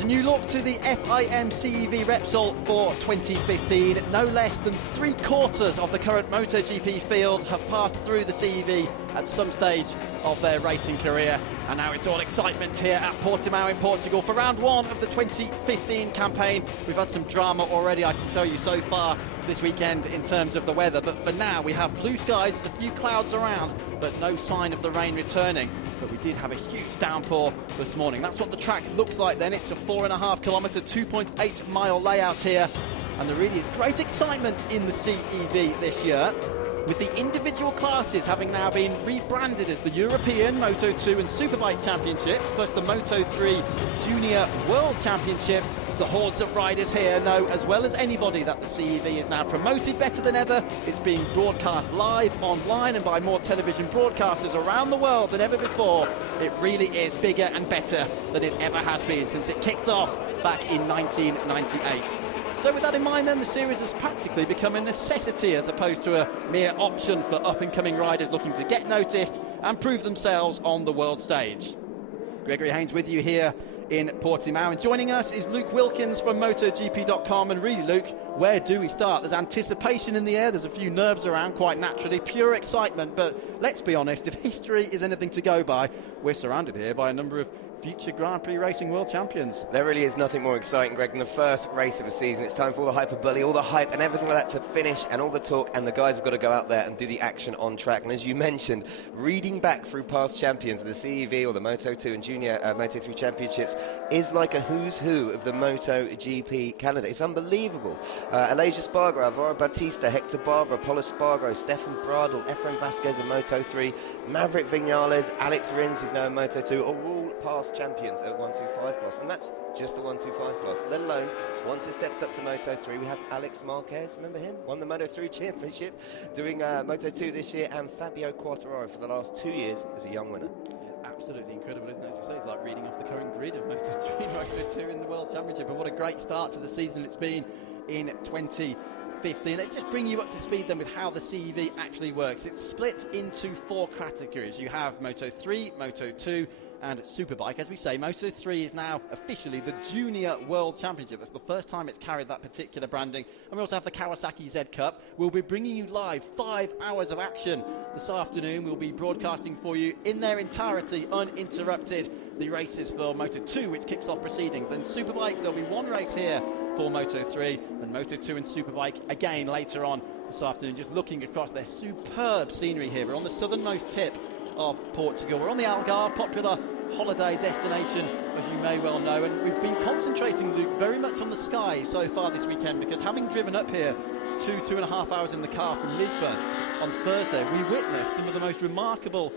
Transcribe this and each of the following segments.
There's a new look to the FIM CEV Repsol for 2015. No less than 3/4 of the current MotoGP field have passed through the CEV at some stage of their racing career. And now it's all excitement here at Portimao in Portugal for round one of the 2015 campaign. We've had some drama already, I can tell you, so far this weekend in terms of the weather. But for now, we have blue skies, there's a few clouds around, but no sign of the rain returning. But we did have a huge downpour this morning. That's what the track looks like then. It's a 4.5 kilometre, 2.8 mile layout here. And there really is great excitement in the CEV this year, with the individual classes having now been rebranded as the European Moto2 and Superbike Championships, plus the Moto3 Junior World Championship. The hordes of riders here know as well as anybody that the CEV is now promoted better than ever. It's being broadcast live, online, and by more television broadcasters around the world than ever before. It really is bigger and better than it ever has been since it kicked off back in 1998. So with that in mind then, the series has practically become a necessity as opposed to a mere option for up-and-coming riders looking to get noticed and prove themselves on the world stage. Gregory Haynes with you here in Portimao, and joining us is Luke Wilkins from MotoGP.com. And really, Luke, where do we start? There's anticipation in the air, there's a few nerves around quite naturally, pure excitement, but let's be honest, if history is anything to go by, we're surrounded here by a number of future Grand Prix racing world champions. There really is nothing more exciting, Greg, than the first race of a season. It's time for all the hyperbole, all the hype and everything like that to finish, and all the talk, and the guys have got to go out there and do the action on track. And as you mentioned, reading back through past champions of the CEV or the Moto2 and Junior Moto3 Championships is like a who's who of the MotoGP calendar. It's unbelievable. Aleix Espargaro, Alvaro Bautista, Hector Barbera, Pol Espargaro, Stefan Bradl, Efrain Vasquez in Moto3, Maverick Viñales, Alex Rins, who's now in Moto2, are all past champions at 125 plus, and that's just the 125 plus, let alone once it stepped up to Moto3. We have Alex Marquez, remember him, won the Moto3 championship, doing Moto2 this year, and Fabio Quartararo for the last 2 years as a young winner. Absolutely incredible, isn't it? As you say, it's like reading off the current grid of Moto3 and Moto2 in the World Championship, and what a great start to the season it's been in 2015. Let's just bring you up to speed then with how the CEV actually works. It's split into 4 categories. You have Moto3, Moto2 and Superbike. As we say, Moto3 is now officially the Junior World Championship. That's the first time it's carried that particular branding. And we also have the Kawasaki Z Cup. We'll be bringing you live 5 hours of action this afternoon. We'll be broadcasting for you in their entirety, uninterrupted, the races for Moto2, which kicks off proceedings. Then Superbike, there'll be 1 race here for Moto3, and Moto2 and Superbike again later on this afternoon, just looking across their superb scenery here. We're on the southernmost tip of Portugal. We're on the Algarve, popular holiday destination, as you may well know, and we've been concentrating, Luke, very much on the sky so far this weekend, because having driven up here 2.5 hours in the car from Lisbon on Thursday, we witnessed some of the most remarkable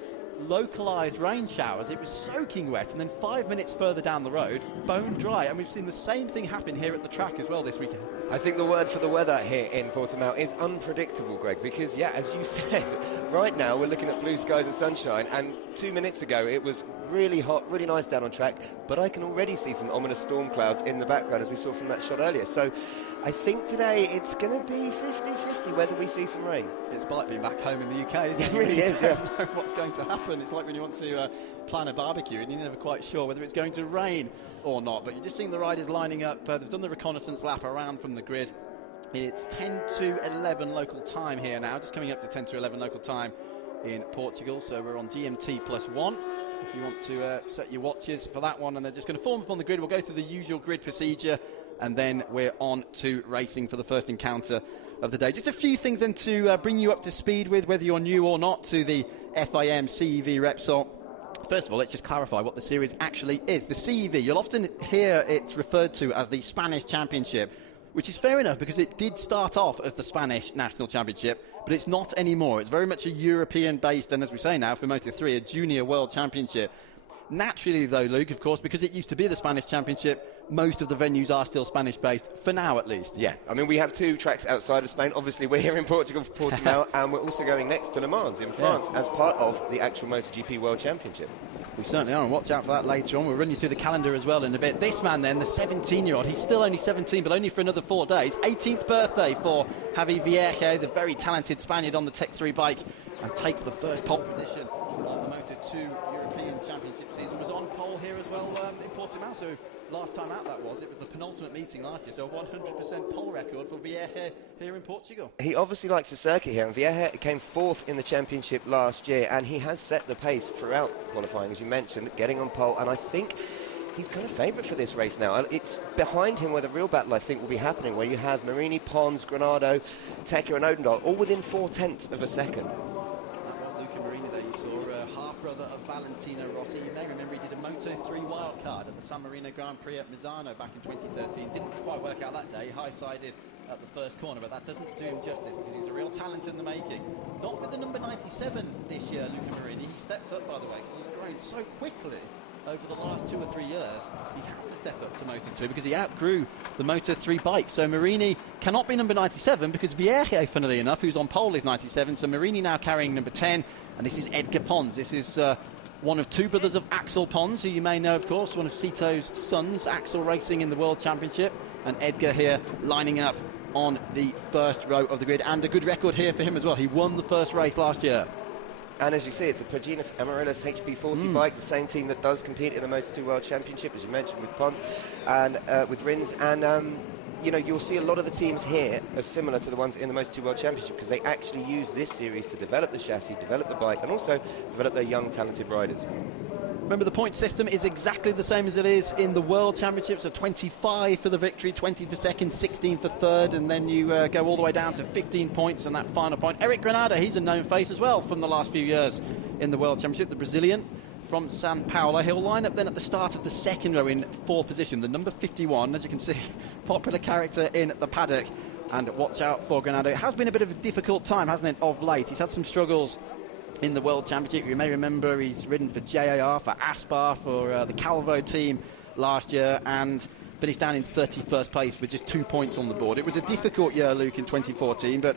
localised rain showers. It was soaking wet, and then 5 minutes further down the road, bone dry. And we've seen the same thing happen here at the track as well this weekend. I think the word for the weather here in Portimao is unpredictable, Greg, because, yeah, as you said, right now we're looking at blue skies and sunshine, and 2 minutes ago it was really hot, really nice down on track, but I can already see some ominous storm clouds in the background, as we saw from that shot earlier. So I think today it's going to be 50-50 whether we see some rain. It's like being back home in the UK, isn't it? It really is, yeah. You don't know what's going to happen. It's like when you want to plan a barbecue and you're never quite sure whether it's going to rain or not. But you're just seeing the riders lining up. They've done the reconnaissance lap around from the grid. It's 10 to 11 local time here now, just coming up to 10 to 11 local time in Portugal. So we're on GMT +1 if you want to set your watches for that one. And they're just going to form up on the grid. We'll go through the usual grid procedure, and then we're on to racing for the first encounter of the day. Just a few things then to bring you up to speed with, whether you're new or not to the FIM CEV Repsol. First of all, let's just clarify what the series actually is. The CEV, you'll often hear it referred to as the Spanish Championship, which is fair enough because it did start off as the Spanish National Championship, but it's not anymore. It's very much a European-based, and as we say now, for Moto3, a Junior World Championship. Naturally, though, Luke, of course, because it used to be the Spanish Championship, most of the venues are still Spanish-based, for now at least. Yeah, I mean, we have 2 tracks outside of Spain. Obviously, we're here in Portugal for Portimao, and we're also going next to Le Mans in France as part of the actual MotoGP World Championship. We certainly are, and watch out for that later on. We'll run you through the calendar as well in a bit. This man then, the 17-year-old, he's still only 17, but only for another 4 days. 18th birthday for Javi Vierge, the very talented Spaniard on the Tech 3 bike, and takes the first pole position of the Moto2 Moto2 European Championship season, was on pole here as well in Portimao. So last time out it was the penultimate meeting last year, so a 100% pole record for Vieira here in Portugal. He obviously likes the circuit here, and Vieira came 4th in the championship last year, and he has set the pace throughout qualifying, as you mentioned, getting on pole, and I think he's kind of favourite for this race now. It's behind him where the real battle, I think, will be happening, where you have Marini, Pons, Granado, Tekke and Odendaal all within 4/10 of a second. Brother of Valentino Rossi. You may remember he did a Moto3 wildcard at the San Marino Grand Prix at Misano back in 2013. Didn't quite work out that day, high-sided at the first corner, but that doesn't do him justice because he's a real talent in the making. Not with the number 97 this year, Luca Marini. He stepped up, by the way, because he's grown so quickly over the last 2 or 3 years. He's had to step up to Moto2 because he outgrew the Moto3 bike. So Marini cannot be number 97 because Vieira, funnily enough, who's on pole, is 97. So Marini now carrying number 10. And this is Edgar Pons. This is one of 2 brothers of Axel Pons, who you may know, of course, one of Cito's sons, Axel racing in the World Championship. And Edgar here lining up on the first row of the grid. And a good record here for him as well. He won the first race last year. And as you see, it's a Progenus Amaryllis HP40 bike, the same team that does compete in the Moto2 World Championship, as you mentioned, with Pons and with Rins. And you know, you'll see a lot of the teams here are similar to the ones in the Moto2 World Championship because they actually use this series to develop the chassis, develop the bike, and also develop their young, talented riders. Remember, the point system is exactly the same as it is in the World Championships, so 25 for the victory, 20 for second, 16 for third, and then you go all the way down to 15 points on that final point. Eric Granado, he's a known face as well from the last few years in the World Championship, the Brazilian from Sao Paulo. He'll line up then at the start of the second row in 4th position, the number 51, as you can see, popular character in the paddock. And watch out for Granado. It has been a bit of a difficult time, hasn't it, of late. He's had some struggles in the World Championship. You may remember he's ridden for JAR, for Aspar, for the Calvo team last year, and finished down in 31st place with just 2 points on the board. It was a difficult year, Luke, in 2014, but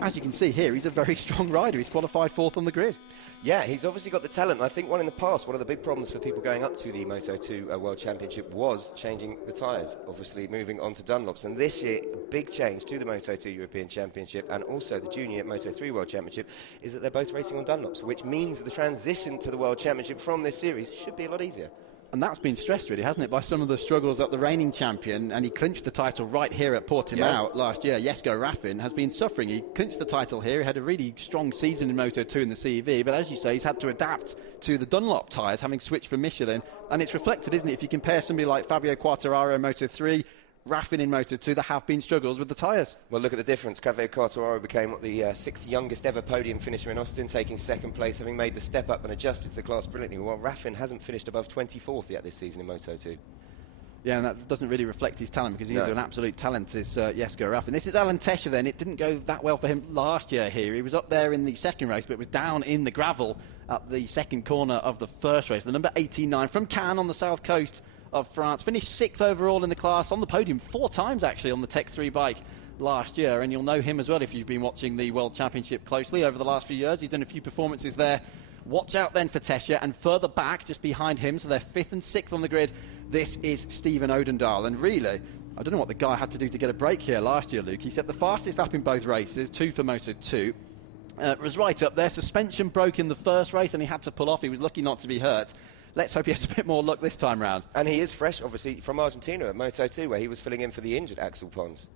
as you can see here, he's a very strong rider. He's qualified 4th on the grid. Yeah, he's obviously got the talent. And I think one of the big problems for people going up to the Moto2 World Championship was changing the tyres, obviously moving on to Dunlops. And this year, a big change to the Moto2 European Championship and also the Junior Moto3 World Championship is that they're both racing on Dunlops, which means the transition to the World Championship from this series should be a lot easier. And that's been stressed, really, hasn't it, by some of the struggles at the reigning champion, and he clinched the title right here at Portimao last year. Jesko Raffin has been suffering. He clinched the title here. He had a really strong season in Moto2 in the CEV, but as you say, he's had to adapt to the Dunlop tyres, having switched from Michelin. And it's reflected, isn't it, if you compare somebody like Fabio Quartararo in Moto3, Raffin in Moto2, there have been struggles with the tyres. Well, look at the difference. Fabio Quartararo became the 6th youngest ever podium finisher in Austin, taking 2nd place, having made the step up and adjusted to the class brilliantly, while Raffin hasn't finished above 24th yet this season in Moto2. Yeah, and that doesn't really reflect his talent because he's an absolute talent, is Jesko Raffin. This is Alan Tescher then. It didn't go that well for him last year here. He was up there in the second race, but was down in the gravel at the second corner of the first race. The number 89 from Cannes on the south coast of France, finished 6th overall in the class, on the podium 4 times actually on the Tech 3 bike last year, and you'll know him as well if you've been watching the World Championship closely over the last few years. He's done a few performances there. Watch out then for Tescher, and further back just behind him, so they're 5th and 6th on the grid, this is Stephen Odendaal. And really, I don't know what the guy had to do to get a break here last year, Luke. He set the fastest lap in both races, 2 for Moto2. Was right up there. Suspension broke in the first race and he had to pull off. He was lucky not to be hurt. Let's hope he has a bit more luck this time round. And he is fresh, obviously, from Argentina at Moto2, where he was filling in for the injured Axel Pons.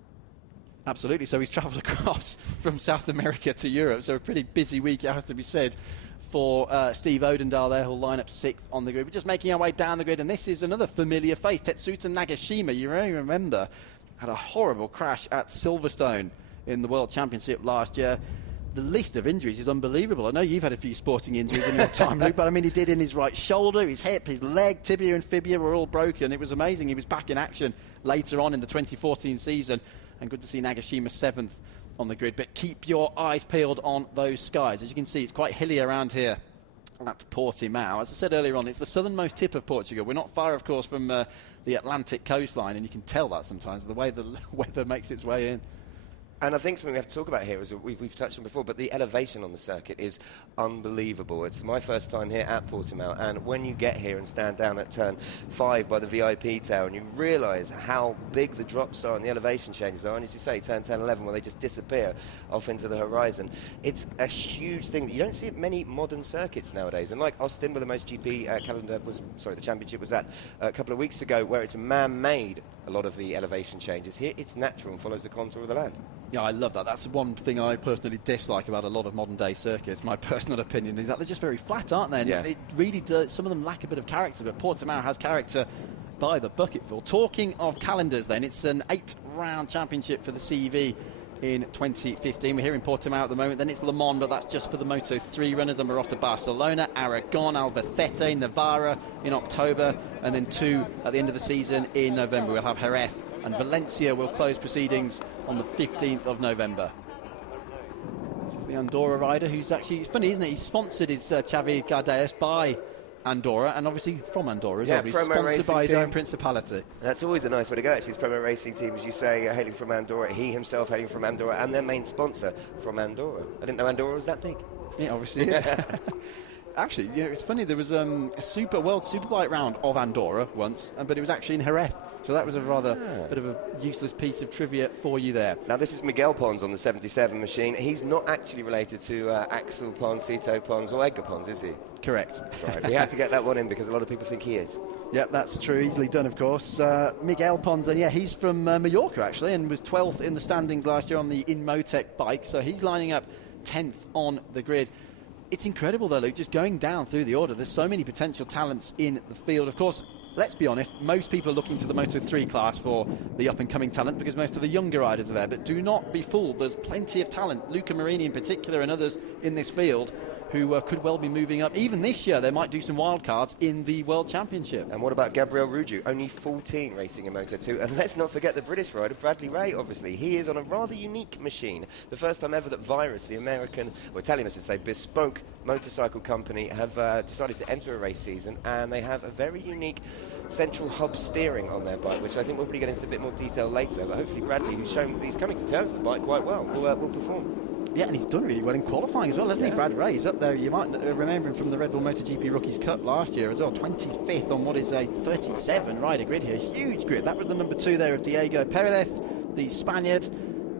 Absolutely. So he's travelled across from South America to Europe. So a pretty busy week, it has to be said, for Steve Odendaal there, who'll line up 6th on the grid. We're just making our way down the grid, and this is another familiar face, Tetsuta Nagashima. You may remember, had a horrible crash at Silverstone in the World Championship last year. The list of injuries is unbelievable. I know you've had a few sporting injuries in your time, Luke, but I mean, he did in his right shoulder, his hip, his leg, tibia and fibia were all broken. It was amazing. He was back in action later on in the 2014 season, and good to see Nagashima 7th on the grid. But keep your eyes peeled on those skies. As you can see, it's quite hilly around here at Portimao. As I said earlier on, it's the southernmost tip of Portugal. We're not far, of course, from the Atlantic coastline, and you can tell that sometimes, the way the weather makes its way in. And I think something we have to talk about here is we've touched on before, but the elevation on the circuit is unbelievable. It's my first time here at Portimao, and when you get here and stand down at turn 5 by the VIP tower and you realise how big the drops are and the elevation changes are, and as you say, turn 10, 11, where they just disappear off into the horizon, it's a huge thing that you don't see at many modern circuits nowadays. And like Austin, where the MotoGP calendar was, sorry, the championship was at a couple of weeks ago, where it's man-made, a lot of the elevation changes. Here, it's natural and follows the contour of the land. Yeah, I love that. That's one thing I personally dislike about a lot of modern-day circuits. My personal opinion is that they're just very flat, aren't they? And yeah. It really does. Some of them lack a bit of character, but Portimao has character by the bucketful. Talking of calendars, then, it's an 8-round championship for the CEV in 2015. We're here in Portimao at the moment. Then it's Le Mans, but that's just for the Moto3 runners. Then we're off to Barcelona, Aragon, Albacete, Navarra in October, and then 2 at the end of the season in November. We'll have Jerez, and Valencia will close proceedings on the 15th of November. This is the Andorra rider who's actually, it's funny, isn't it? He's sponsored his Xavi Gardeas by Andorra, and obviously from Andorra as well. He's sponsored by his own principality. That's always a nice way to go, actually. His promo racing team, as you say, hailing from Andorra. He himself hailing from Andorra, and their main sponsor from Andorra. I didn't know Andorra was that big. Yeah, obviously is. Actually, yeah, it's funny, there was a World Superbike round of Andorra once, but it was actually in Jerez. So that was a rather bit of a useless piece of trivia for you there. Now, this is Miguel Pons on the 77 machine. He's not actually related to Axel Pons, Cito Pons, or Edgar Pons, is he? Correct. Right. We had to get that one in because a lot of people think he is. Yeah, that's true. Easily done, of course. Miguel Pons, and yeah, he's from Mallorca, actually, and was 12th in the standings last year on the InMoTec bike. So he's lining up 10th on the grid. It's incredible, though, Luke, just going down through the order. There's so many potential talents in the field. Of course, let's be honest, most people are looking to the Moto3 class for the up-and-coming talent because most of the younger riders are there. But do not be fooled. There's plenty of talent, Luca Marini in particular and others in this field, who could well be moving up. Even this year, they might do some wildcards in the World Championship. And what about Gabriel Ruju? Only 14 racing in Moto2. And let's not forget the British rider, Bradley Ray, obviously. He is on a rather unique machine. The first time ever that Virus, the American, or Italian, I should say, bespoke motorcycle company, have decided to enter a race season. And they have a very unique central hub steering on their bike, which I think we'll probably get into a bit more detail later. But hopefully Bradley, who's shown he's coming to terms with the bike quite well, will perform. Yeah, and he's done really well in qualifying as well, hasn't he? Brad Ray, he's up there. You might remember him from the Red Bull MotoGP Rookies Cup last year as well. 25th on what is a 37 rider grid here. Huge grid. That was the number 2 there of Diego Perez, the Spaniard.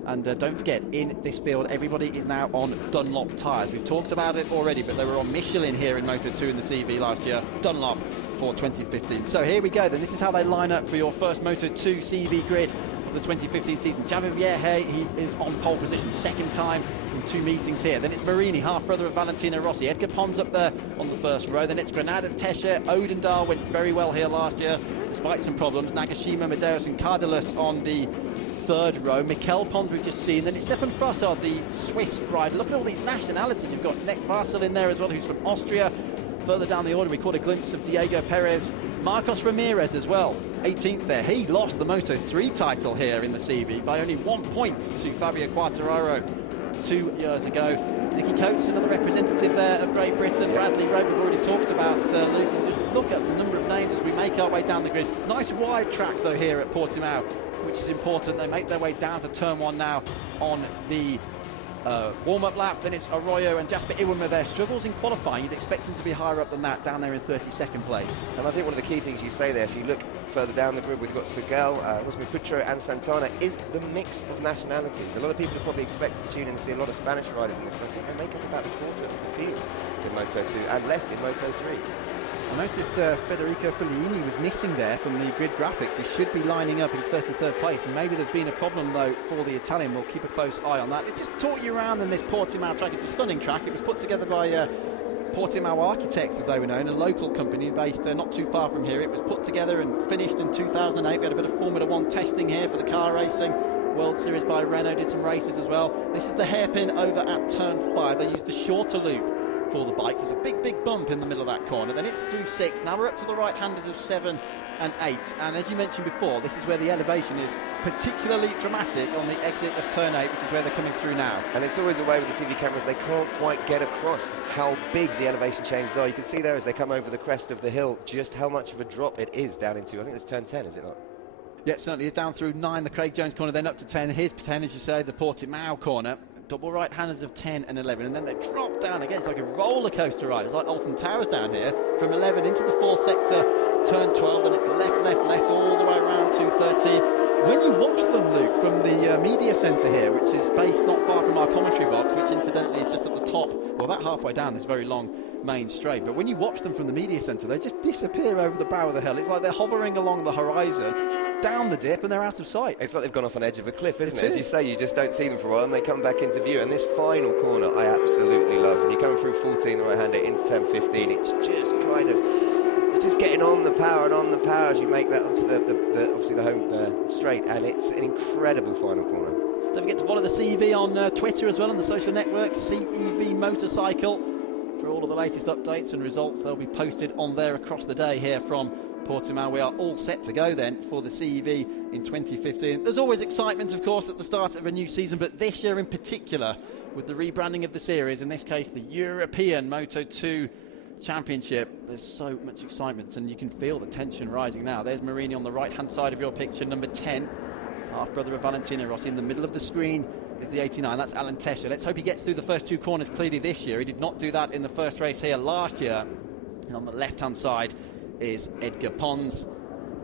And don't forget, in this field, everybody is now on Dunlop tyres. We've talked about it already, but they were on Michelin here in Moto2 in the CV last year. Dunlop for 2015. So here we go then. This is how they line up for your first Moto2 CV grid of the 2015 season. Xavi Vierge, he is on pole position, second time from 2 meetings here. Then it's Marini, half-brother of Valentino Rossi. Edgar Pons up there on the first row. Then it's Granada, Tesche, Odendahl went very well here last year, despite some problems. Nagashima, Medeiros and Cardelas on the third row. Mikel Pons we've just seen. Then it's Stefan Frassard, the Swiss rider. Look at all these nationalities. You've got Nick Varsel in there as well, who's from Austria. Further down the order, we caught a glimpse of Diego Perez. Marcos Ramirez as well, 18th there. He lost the Moto3 title here in the CV by only 1 point to Fabio Quartararo 2 years ago. Nicky Coates, another representative there of Great Britain. Bradley Ray, we've already talked about. Luke, and just look at the number of names as we make our way down the grid. Nice wide track, though, here at Portimao, which is important. They make their way down to turn 1 now on the warm-up lap. Then it's Arroyo and Jasper Iwema there. Struggles in qualifying. You'd expect them to be higher up than that, down there in 32nd place. And I think one of the key things you say there, if you look further down the grid, we've got Segal, Rosmi Putro and Santana, is the mix of nationalities. A lot of people are probably expected to tune in and see a lot of Spanish riders in this, but I think they make up about a quarter of the field in Moto2 and less in Moto3. I noticed Federico Fellini was missing there from the grid graphics. He should be lining up in 33rd place. Maybe there's been a problem, though, for the Italian. We'll keep a close eye on that. Let's just talk you around in this Portimao track. It's a stunning track. It was put together by Portimao Architects, as they were known, a local company based not too far from here. It was put together and finished in 2008. We had a bit of Formula 1 testing here for the car racing. World Series by Renault did some races as well. This is the hairpin over at turn 5. They used the shorter loop for the bikes. There's a big bump in the middle of that corner. Then it's through 6. Now we're up to the right-handers of 7 and 8. And as you mentioned before, this is where the elevation is particularly dramatic on the exit of turn 8, which is where they're coming through now. And it's always a way with the TV cameras, they can't quite get across how big the elevation changes are. You can see there as they come over the crest of the hill just how much of a drop it is down into, I think it's turn 10, is it not? Yeah, certainly is. Down through 9, the Craig Jones corner, then up to 10. Here's 10, as you say, the Portimao corner. Double right-handers of 10 and 11, and then they drop down again. It's like a roller coaster ride. It's like Alton Towers down here, from 11 into the 4th sector, turn 12, and it's left, left, left, all the way around to 13. When you watch them, Luke, from the media centre here, which is based not far from our commentary box, which incidentally is just at the top, well, about halfway down this very long main straight, but when you watch them from the media centre, they just disappear over the brow of the hill. It's like they're hovering along the horizon, down the dip, and they're out of sight. It's like they've gone off on the edge of a cliff, isn't it? As you say, you just don't see them for a while, and they come back into view. And this final corner, I absolutely love. And you're coming through 14, the right-hander, into turn 15. It's just kind of, it's just getting on the power and on the power as you make that onto the obviously the home straight, and it's an incredible final corner. Don't forget to follow the CEV on Twitter as well, on the social networks, CEV Motorcycle, for all of the latest updates and results. They'll be posted on there across the day here from Portimao. We are all set to go then for the CEV in 2015. There's always excitement, of course, at the start of a new season, but this year in particular, with the rebranding of the series, in this case the European Moto2 Championship, there's so much excitement, and you can feel the tension rising now. There's Marini on the right-hand side of your picture, number 10, half-brother of Valentino Rossi. In the middle of the screen is the 89, that's Alan Tesher. Let's hope he gets through the first 2 corners clearly this year. He did not do that in the first race here last year. And on the left-hand side is Edgar Pons,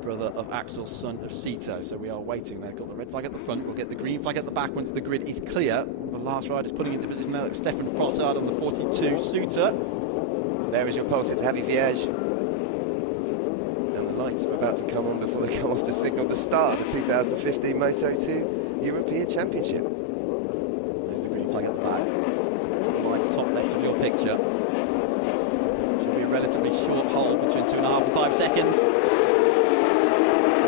brother of Axel, son of Cito. So we are waiting there. Got the red flag at the front, we'll get the green flag at the back once the grid is clear. The last rider's putting into position there. That was Stefan Frossard on the 42 Suter. There is your pulse, it's Javi Vierge. And the lights are about to come on before they come off to signal the start of the 2015 Moto2 European Championship. There's the green flag at the back. The lights top left of your picture. Should be a relatively short hole between 2.5 and 5 seconds.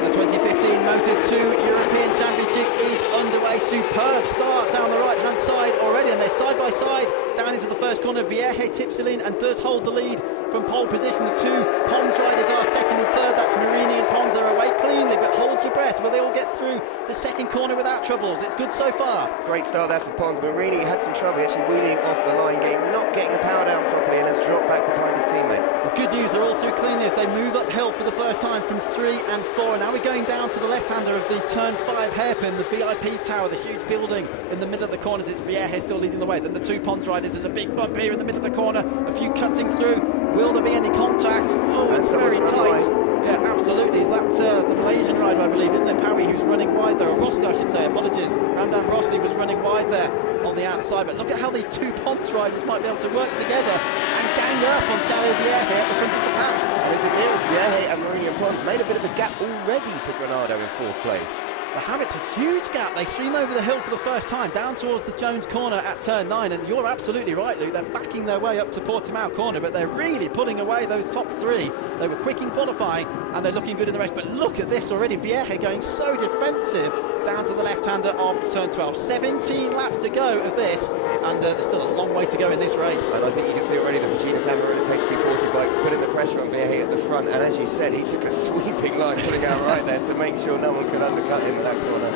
The 2015 Moto2 European Championship is underway. Superb start down the right-hand side already, and they're side by side down into the first corner. Vierge tips it in and does hold the lead from pole position. The 2 Pons riders are second and third. That's Marini and Pons. They're away cleanly, but hold your breath. Will they all get through the second corner without troubles? It's good so far. Great start there for Pons. Marini had some trouble actually wheeling off the line, not getting the power down properly, and has dropped back behind his teammate. Well, good news, they're all through cleanly as they move uphill for the first time from 3 and 4. Now we're going down to the left-hander of the turn 5 hairpin, the VIP tower, the huge building in the middle of the corners. It's Vierge still leading the way. Then the 2 Pons riders. There's a big bump here in the middle of the corner. A few cutting through. Will there be any contact? Oh, it's very tight. Yeah, absolutely. Is that the Malaysian rider, I believe, isn't it? Parry, who's running wide there. Or Rossi, I should say. Apologies. Ramdan Rossi was running wide there on the outside. But look at how these 2 Pons riders might be able to work together and gang up on Xavier Vierge at the front of the pack. As it is, Vierge and Marini and Pons made a bit of a gap already for Granado in 4th place. The Habit's a huge gap. They stream over the hill for the first time, down towards the Jones corner at turn 9, and you're absolutely right, Luke. They're backing their way up to Portimao corner, but they're really pulling away those top 3. They were quick in qualifying, and they're looking good in the race. But look at this already. Vierge going so defensive down to the left-hander of turn 12. 17 laps to go of this, and there's still a long way to go in this race. And I think you can see already the Virginis Amaryllis HT40 bikes putting the pressure on Vierge at the front, and as you said, he took a sweeping line putting out right there to make sure no one could undercut him in that corner.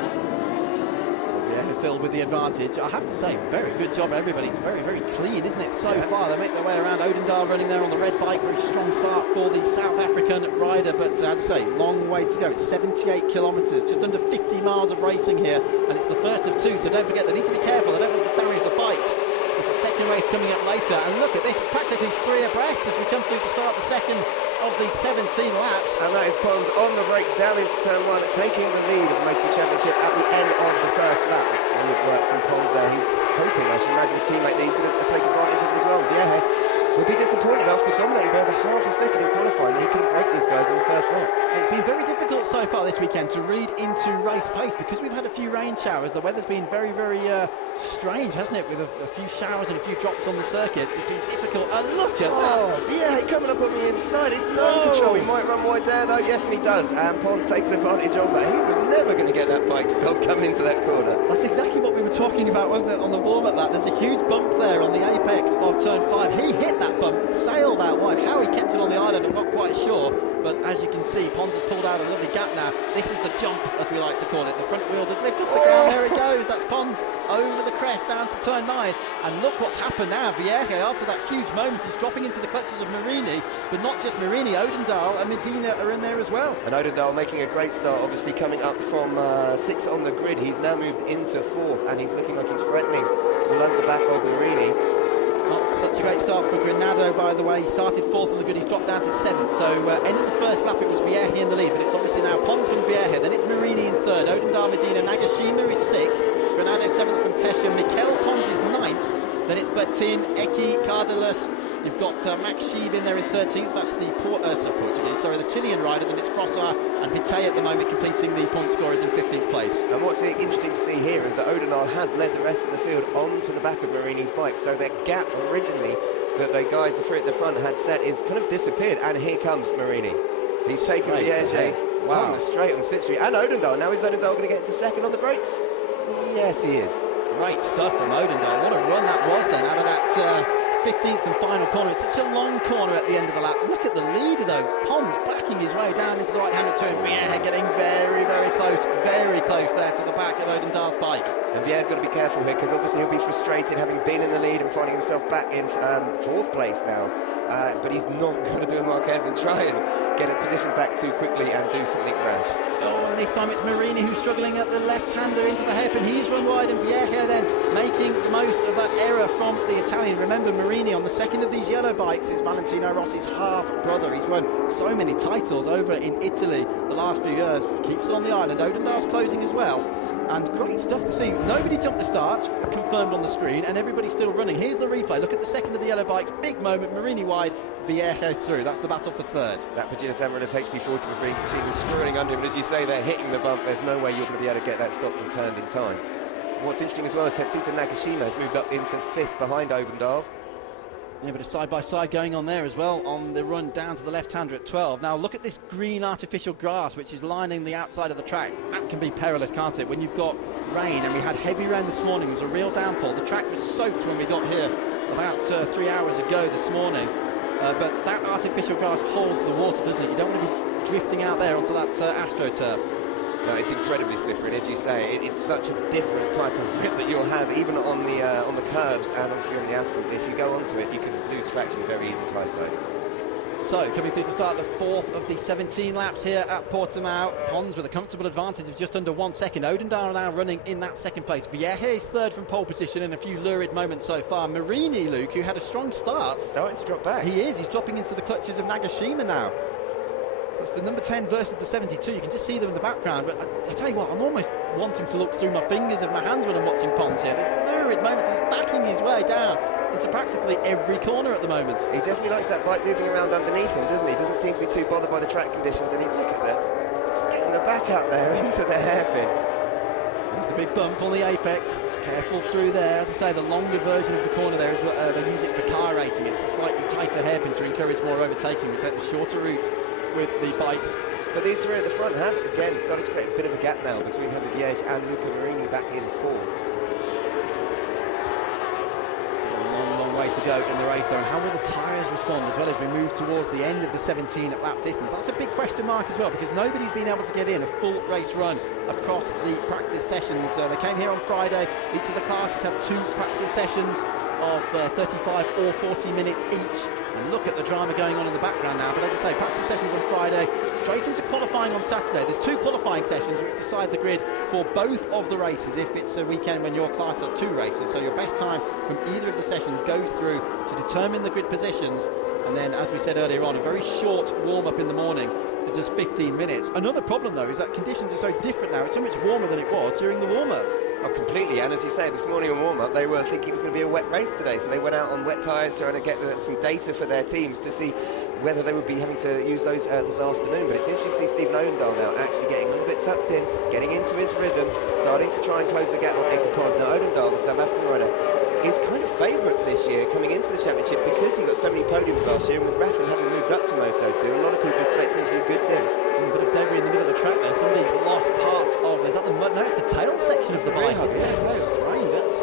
So Vierge still with the advantage. I have to say, very good job everybody. It's very, very clean, isn't it, so far? They make their way around. Odendaal running there on the red bike. Very strong start for the South African rider, but as I say, long way to go. It's 78 kilometres, just under 50 miles of racing here, and it's the first of 2, so don't forget, they need to be careful. They don't want to damage the bikes. There's a second race coming up later, and look at this, practically 3 abreast as we come through to start the second of the 17 laps. And that is Pons on the brakes down into turn 1, taking the lead of the Moto2 Championship at the end of the first lap. Brilliant work from Pons there. He's hoping, I should imagine, his teammate that he's going to take advantage of it as well. Vierge will be disappointed after dominating by over half a second in qualifying that he couldn't break these guys in the first lap. It's been very difficult so far this weekend to read into race pace because we've had a few rain showers. The weather's been very, very strange, hasn't it? With a few showers and a few drops on the circuit. It's been difficult. And look at that! Yeah, coming up on the inside. He's no control. He might run wide there, though. Yes, and he does. And Pons takes advantage of that. He was never going to get that bike stopped coming into that corner. That's exactly what we were talking about, wasn't it, on the warm-up lap? There's a huge bump there on the apex of turn 5. He hit that bump, sailed out wide. How he kept it on the island, I'm not quite sure. But as you can see, Pons has pulled out a lovely gap now. This is the jump, as we like to call it. The front wheel does lift off the ground. There it goes. That's Pons over the crest down to turn 9. And look what's happened now. Vierge, after that huge moment, is dropping into the clutches of Marini. But not just Marini, Odendaal and Medina are in there as well. And Odendaal making a great start, obviously coming up from 6th on the grid. He's now moved into 4th, and he's looking like he's threatening all over the back of Marini. Not such a great start for Granado, by the way. He started 4th on the grid, he's dropped down to 7th. So ending the first lap, it was Vierge in the lead, but it's obviously now Pons from Vierge, then it's Marini in 3rd, Odendaal, Medina, Nagashima is 6th, Granado 7th from Tesha, Mikel Pons is 9th, then it's Bertin, Eki, Cardelas. You've got Max Scheib in there in 13th, that's the the Chilean rider, then it's Frossard and Pitay at the moment completing the point scorers in 15th place. And what's interesting to see here is that Odendaal has led the rest of the field onto the back of Marini's bike, so their gap originally that the guys, the three at the front, had set is kind of disappeared, and here comes Marini. He's taken Vierge on the straight on slipstream, and Odendaal. Now is Odendaal going to get into 2nd on the brakes? Yes, he is. Great stuff from Odendaal. What a run that was then out of that 15th and final corner. It's such a long corner at the end of the lap. Look at the leader though. Pons backing his way down into the right-hand turn. Vierge getting very, very close there to the back of Odendaal's bike. And Vierge's got to be careful here, because obviously he'll be frustrated having been in the lead and finding himself back in 4th place now. But he's not going to do a Marquez and try and get a position back too quickly and do something rash. Oh, and this time it's Marini who's struggling at the left-hander into the hairpin. He's run wide, and Vierge then making the most of that error from the Italian. Remember, Marini on the second of these yellow bikes is Valentino Rossi's half-brother. He's won so many titles over in Italy the last few years. Keeps it on the island. Odendaal's closing as well. And great stuff to see. Nobody jumped the start, confirmed on the screen, and everybody's still running. Here's the replay. Look at the second of the yellow bikes. Big moment. Marini wide, Vierge through. That's the battle for 3rd. That Virginia Samara's HP40 machine was screwing under him, and as you say, they're hitting the bump. There's no way you're going to be able to get that stopped and turned in time. What's interesting as well is Tetsuta Nagashima has moved up into 5th behind Odendaal. Yeah, but a side-by-side going on there as well on the run down to the left-hander at 12. Now look at this green artificial grass which is lining the outside of the track. That can be perilous, can't it? When you've got rain, and we had heavy rain this morning, it was a real downpour. The track was soaked when we got here about 3 hours ago this morning. But that artificial grass holds the water, doesn't it? You don't want to be drifting out there onto that AstroTurf. No, it's incredibly slippery, and as you say, it's such a different type of grip that you'll have even on the curbs and obviously on the asphalt. If you go onto it, you can lose traction very easy tie side. So, coming through to start the 4th of the 17 laps here at Portimao. Pons with a comfortable advantage of just under 1 second. Odendaal now running in that 2nd place. Vierge is 3rd from pole position in a few lurid moments so far. Marini, Luke, who had a strong start, starting to drop back. He is. He's dropping into the clutches of Nagashima now. It's the number 10 versus the 72. You can just see them in the background, but I tell you what, I'm almost wanting to look through my fingers of my hands when I'm watching Pons here. There's lurid moments. He's backing his way down into practically every corner at the moment. He definitely likes that bike moving around underneath him, doesn't he? Doesn't seem to be too bothered by the track conditions, and look at that, just getting the back out there into the hairpin. There's the big bump on the apex. Careful through there. As I say, the longer version of the corner there is what they use it for car racing. It's a slightly tighter hairpin to encourage more overtaking. We take the shorter route with the bikes. But these three at the front have, again, started to create a bit of a gap now between Javier Vierge and Luca Marini back in 4th. Still a long way to go in the race though, and how will the tyres respond as well as we move towards the end of the 17 lap distance? That's a big question mark as well, because nobody's been able to get in a full race run across the practice sessions. They came here on Friday. Each of the classes have 2 practice sessions of 35 or 40 minutes each. And look at the drama going on in the background now. But as I say, practice sessions on Friday, straight into qualifying on Saturday. There's 2 qualifying sessions which decide the grid for both of the races if it's a weekend when your class has 2 races. So your best time from either of the sessions goes through to determine the grid positions. And then, as we said earlier on, a very short warm-up in the morning for just 15 minutes. Another problem though is that conditions are so different now. It's so much warmer than it was during the warm-up. Oh, completely. And as you say, this morning on warm-up, they were thinking it was going to be a wet race today, so they went out on wet tyres trying to get some data for their teams to see whether they would be having to use those this afternoon. But it's interesting to see Stephen Odendaal now actually getting a little bit tucked in, getting into his rhythm, starting to try and close the gap on Eki Pons. Now Odendaal, the South African rider, is kind of favourite this year coming into the championship because he got so many podiums last year, and with Rafa having moved up to Moto2, a lot of people expect him to do good things. A bit of debris in the middle of the track there. Somebody's lost parts of, is that the mud? No, it's the tail section of the bike. Yeah, strange. That's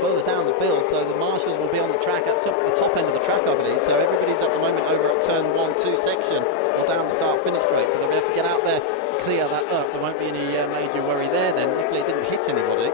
further down the field, so the marshals will be on the track. That's up at the top end of the track, I believe. So everybody's at the moment over at turn 1-2 section or down the start-finish straight, so they'll be able to get out there, clear that up. There won't be any major worry there then. Luckily it didn't hit anybody.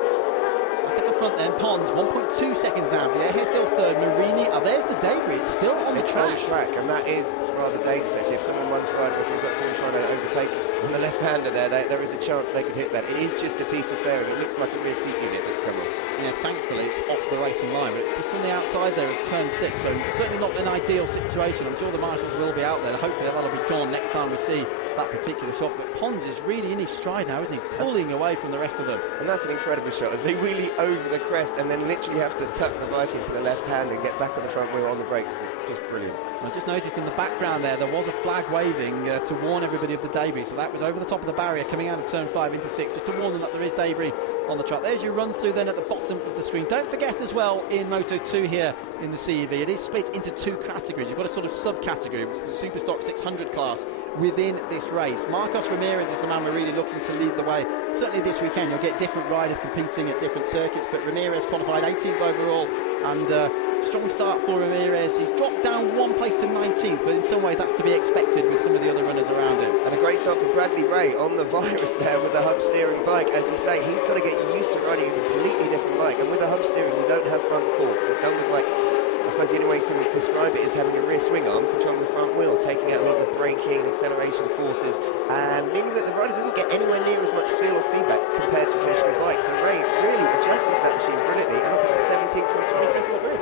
front then. Pons, 1.2 seconds now. Vieja still third. Marini, there's the debris. It's still on the track. On track, and that is rather dangerous actually. If someone runs right, if you've got someone trying to overtake on the left-hander there is a chance they could hit that. It is just a piece of fairing. It looks like a rear seat unit that's come off. Yeah, thankfully it's off the racing line, but it's just on the outside there of turn 6, so certainly not an ideal situation. I'm sure the marshals will be out there. Hopefully that'll be gone next time we see that particular shot. But Pons is really in his stride now, isn't he? Pulling away from the rest of them. And that's an incredible shot as they wheelie over the crest and then literally have to tuck the bike into the left hand and get back on the front wheel on the brakes. It's just brilliant. I just noticed in the background there was a flag waving to warn everybody of the debris. So that was over the top of the barrier coming out of turn 5 into 6, just to warn them that there is debris on the track. There's your run through then at the bottom of the screen. Don't forget as well, in Moto2 here in the CEV, it is split into 2 categories. You've got a sort of subcategory, which is the Superstock 600 class within this race. Marcos Ramirez is the man we're really looking to lead the way. Certainly this weekend you'll get different riders competing at different circuits, but Ramirez qualified 18th overall, and strong start for Ramirez. He's dropped down 1 place to 19th, but in some ways that's to be expected with some of the other runners around him. And a great start for Bradley Ray on the Virus there with the hub steering bike. As you say, he's got to get used to riding a completely different bike, and with the hub steering you don't have front forks. It's done with, like, I suppose the only way to describe it is having a rear swing arm controlling the front wheel, taking out a lot of the braking, acceleration forces, and meaning that the rider doesn't get anywhere near as much feel or feedback compared to traditional bikes. And Ray really adjusting to that machine brilliantly, and up into 17th from 25th on grid.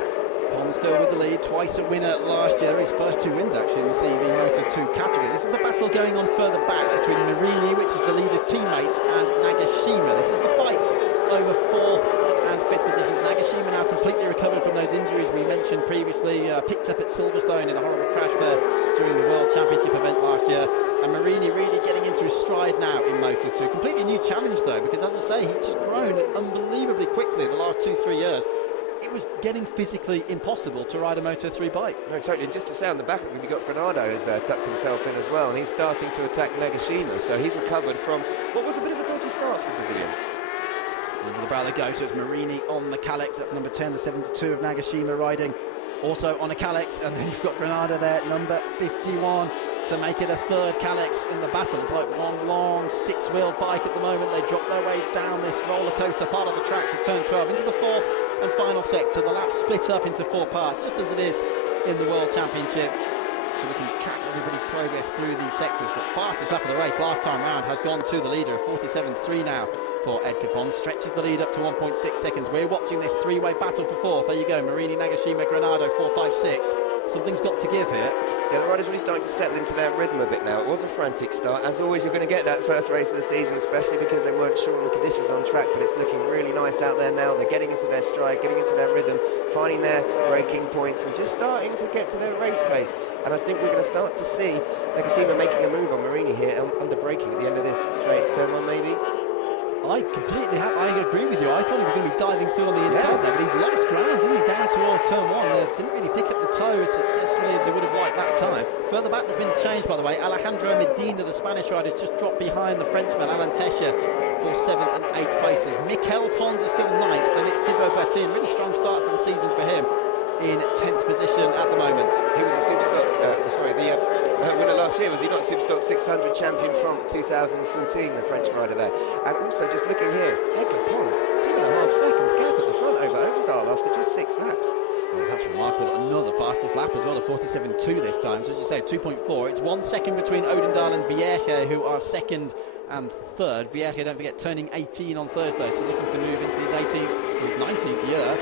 Pons still with the lead, twice a winner last year. His first 2 wins actually in the CEV Moto2 category. This is the battle going on further back between Marini, which is the leader's teammate, and Nagashima. This is the fight over 4th and 5th positions. Nagashima now completely recovered from those injuries we mentioned previously, picked up at Silverstone in a horrible crash there during the World Championship event last year. And Marini really getting into his stride now in Moto2. Completely new challenge though, because as I say, he's just grown unbelievably quickly the last 2-3 years. It was getting physically impossible to ride a Moto3 bike. No, totally. And just to say on the back of him, you've got Granado has tucked himself in as well, and he's starting to attack Nagashima. So he's recovered from what was a bit of a dodgy start for the Brazilian. Under the brow they go, so it's Marini on the Calyx, that's number 10, the 72 of Nagashima riding also on a Calyx, and then you've got Granada there, number 51, to make it a 3rd Calyx in the battle. It's like one long 6-wheeled bike at the moment. They drop their way down this roller coaster part of the track to turn 12 into the 4th and final sector. The lap split up into 4 parts, just as it is in the World Championship, so we can track everybody's progress through these sectors. But fastest lap of the race last time round has gone to the leader, 47.3 now for Edgar Pons, stretches the lead up to 1.6 seconds. We're watching this 3-way battle for 4th. There you go, Marini, Nagashima, Granado, 4, 5, 6. Something's got to give here. Yeah, the riders really starting to settle into their rhythm a bit now. It was a frantic start. As always, you're going to get that first race of the season, especially because they weren't sure on the conditions on track, but it's looking really nice out there now. They're getting into their stride, getting into their rhythm, finding their braking points, and just starting to get to their race pace. And I think we're going to start to see Nagashima making a move on Marini here, under braking at the end of this straight. Turn 1 maybe. I agree with you. I thought he was going to be diving through on the inside there, but he lost ground, didn't he, down towards turn 1. Didn't really pick up the toe as successfully as he would have liked that time. Further back there's been a change, by the way. Alejandro Medina, the Spanish rider, has just dropped behind the Frenchman Alain Tescher for 7th and 8th places. Mikel Pons is still 9th, and it's Thibaut Bertin. Really strong start to the season for him in 10th position at the moment. He was a Superstock, winner last year, was he not? Superstock 600 champion from 2014, the French rider there. And also, just looking here, Edgar Pons, 2.5 seconds gap at the front over Ovendal after just 6 laps. Well, that's remarkable. Another fastest lap as well, a 47.2 this time. So as you say, 2.4. It's 1 second between Ovendal and Vieja, who are 2nd and 3rd. Vieja, don't forget, turning 18 on Thursday, so looking to move into his 19th year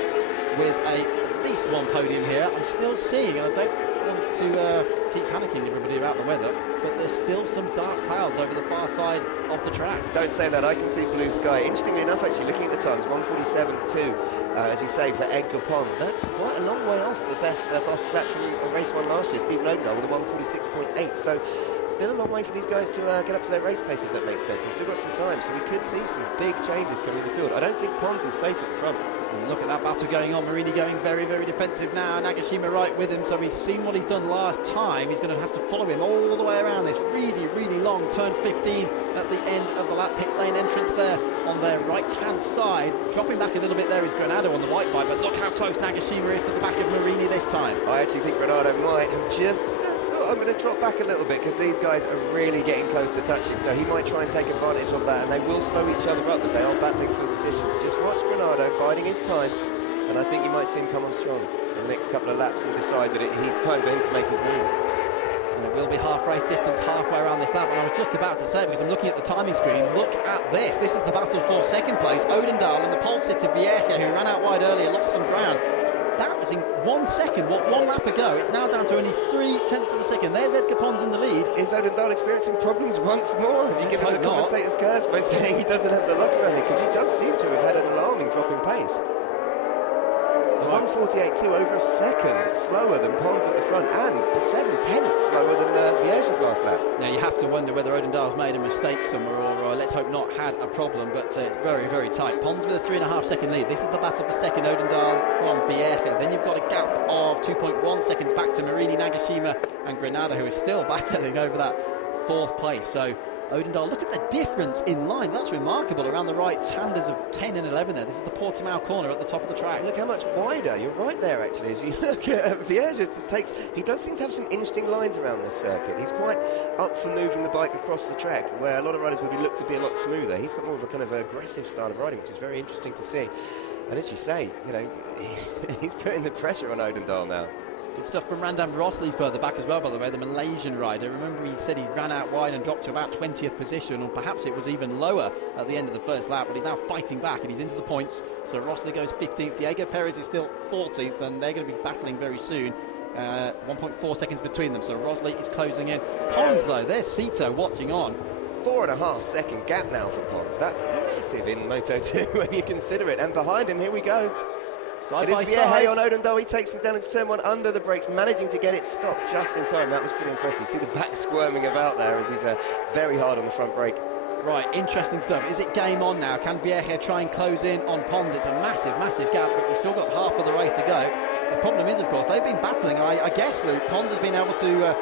with at least 1 podium here. I'm still seeing, and I don't want to keep panicking everybody about the weather, but there's still some dark clouds over the far side of the track. Don't say that, I can see blue sky. Interestingly enough, actually, looking at the times, 1:47.2, as you say, for Edgar Pons. That's quite a long way off the best fastest lap from race 1 last year, Steve Lodendahl, with a 1:46.8. So still a long way for these guys to get up to their race pace, if that makes sense. We've still got some time, so we could see some big changes coming in the field. I don't think Pons is safe at the front. And look at that battle going on. Marini going very, very defensive now. Nagashima right with him, so he's seen what he's done last time. He's going to have to follow him all the way around this really, really long turn 15 at the end of the lap. Pit lane entrance there on their right-hand side. Dropping back a little bit there is Granado on the white bike, but look how close Nagashima is to the back of Marini this time. I actually think Granado might have just thought, I'm going to drop back a little bit, because these guys are really getting close to touching, so he might try and take advantage of that, and they will slow each other up as they are battling for positions. So just watch Granado biding his time, and I think you might see him come on strong in the next couple of laps and decide that he's time for him to make his move. And it will be half race distance halfway around this lap, and I was just about to say it because I'm looking at the timing screen. Look at this. This is the battle for second place. Odendaal and the pole sitter Vieja, who ran out wide earlier, lost some ground. That was in 1 second, what, one lap ago. It's now down to only 0.3 of a second. There's Edgar Pons in the lead. Is Odendaal experiencing problems once more? Have you given the commentator's curse by saying he doesn't have the luck around it? Because he does seem to have had an alarming drop in pace. 1:48.2, over a second slower than Pons at the front, and 7/10 slower than Vieja's last lap. Now you have to wonder whether Odendaal's made a mistake somewhere, or let's hope not had a problem, but it's very, very tight. Pons with a 3.5 second lead. This is the battle for second. Odendaal from Vieja. Then you've got a gap of 2.1 seconds back to Marini, Nagashima and Granada, who is still battling over that fourth place. So Odendaal, look at the difference in lines. That's remarkable around the right-handers of 10 and 11 there. This is the Portimao corner at the top of the track. Look how much wider. You're right there, actually. As you look at Vieja, he does seem to have some interesting lines around this circuit. He's quite up for moving the bike across the track, where a lot of riders would look to be a lot smoother. He's got more of a kind of aggressive style of riding, which is very interesting to see. And as you say, you know, he's putting the pressure on Odendaal now. Good stuff from Randam Rosli further back as well, by the way, the Malaysian rider. Remember, he said he ran out wide and dropped to about 20th position, or perhaps it was even lower at the end of the first lap, but he's now fighting back and he's into the points. So Rosli goes 15th, Diego Perez is still 14th, and they're going to be battling very soon. 1.4 seconds between them, so Rosli is closing in. Pons, though, there's Sito watching on. 4.5 second gap now for Pons. That's massive in Moto2 when you consider it. And behind him, here we go. Side it by is Vieja side on Odendaal. He takes him down into turn 1 under the brakes, managing to get it stopped just in time. That was pretty impressive. See the back squirming about there as he's very hard on the front brake. Right, interesting stuff. Is it game on now? Can Vieja try and close in on Pons? It's a massive, massive gap, but we've still got half of the race to go. The problem is, of course, they've been battling. I guess, Luke, Pons has been able to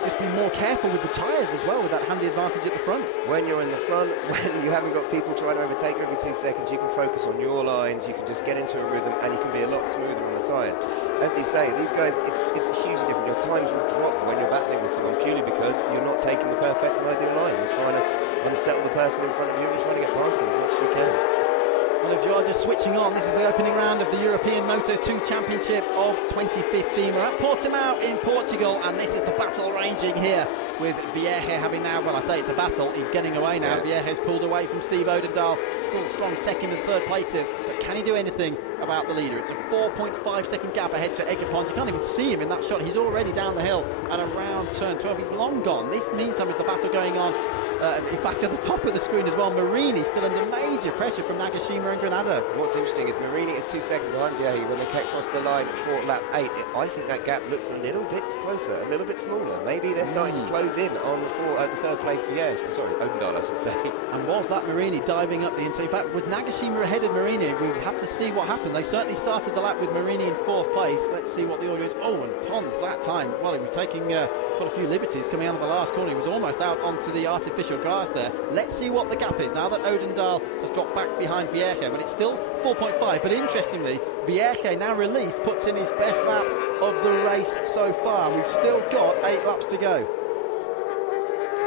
just be more careful with the tyres as well, with that handy advantage at the front. When you're in the front, when you haven't got people trying to overtake you every 2 seconds, you can focus on your lines, you can just get into a rhythm, and you can be a lot smoother on the tyres. As you say, these guys, it's hugely different. Your times will drop when you're battling with someone, purely because you're not taking the perfect and ideal line. You're trying to unsettle the person in front of you, and you're trying to get past them as much as you can. Well, if you are just switching on, this is the opening round of the European Moto2 Championship of 2015. We're at Portimao in Portugal, and this is the battle raging here, with Vieja having now, well, I say it's a battle, he's getting away now. Yeah. Vieja's pulled away from Steve Odendaal, still strong second and third places, but can he do anything about the leader? It's a 4.5 second gap ahead to Edgar Pons. You can't even see him in that shot. He's already down the hill and around turn 12. He's long gone. This, meantime, is the battle going on. In fact, at the top of the screen as well, Marini still under major pressure from Nagashima and Granado. What's interesting is Marini is 2 seconds behind Vieja when they cross the line for lap 8. I think that gap looks a little bit closer, a little bit smaller. Maybe they're starting to close in on the third place Vieja. Sorry, Odendaal, I should say. And was that Marini diving up the inside? In fact, was Nagashima ahead of Marini? We would have to see what happened. They certainly started the lap with Marini in 4th place. Let's see what the order is. Oh, and Pons that time, well, he was taking quite a few liberties coming out of the last corner. He was almost out onto the artificial grass there. Let's see what the gap is now that Odendaal has dropped back behind Vieja, but it's still 4.5. But interestingly, Vieja, now released, puts in his best lap of the race so far. We've still got 8 laps to go.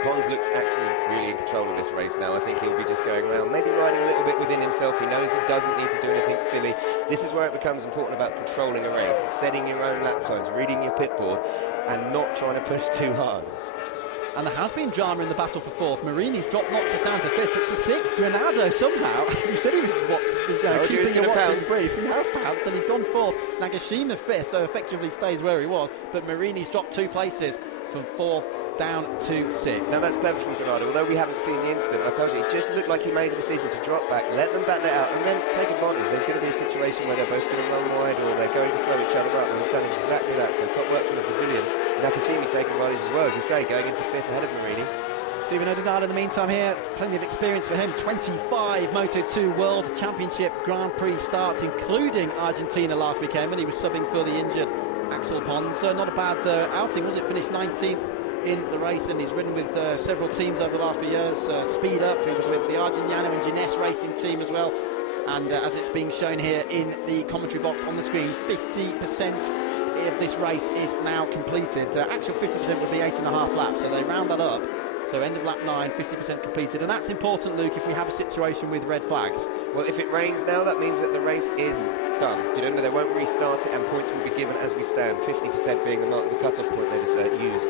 Pons looks actually really in control of this race now. I think he'll be just going around, maybe riding a little bit within himself. He knows he doesn't need to do anything silly. This is where it becomes important about controlling a race, setting your own lap times, reading your pit board, and not trying to push too hard. And there has been drama in the battle for 4th. Marini's dropped not just down to 5th, but to 6th. Granado somehow, you said he was keeping your Watson brief. He has pounced and he's gone 4th. Nagashima 5th, so effectively stays where he was. But Marini's dropped 2 places from 4th down to 6th. Now that's clever from Granado, although we haven't seen the incident. I told you, it just looked like he made the decision to drop back, let them battle it out, and then take advantage. There's going to be a situation where they're both going to run wide or they're going to slow each other up, and he's done exactly that. So top work from the Brazilian. Nakashima taking advantage as well, as you say, going into 5th ahead of Marini. Stephen Odendaal in the meantime here, plenty of experience for him. 25 Moto2 World Championship Grand Prix starts, including Argentina last weekend when he was subbing for the injured Axel Pons. Not a bad outing, was it? Finished 19th in the race, and he's ridden with several teams over the last few years. Speed Up, who was with the Argignano and Ginés racing team as well. And as it's being shown here in the commentary box on the screen, 50% of this race is now completed. Actual 50% would be 8.5 laps, so they round that up. So end of lap 9, 50% completed, and that's important, Luke, if we have a situation with red flags. Well, if it rains now, that means that the race is done. You know, they won't restart it, and points will be given as we stand. 50% being the mark, the cut-off point they just use.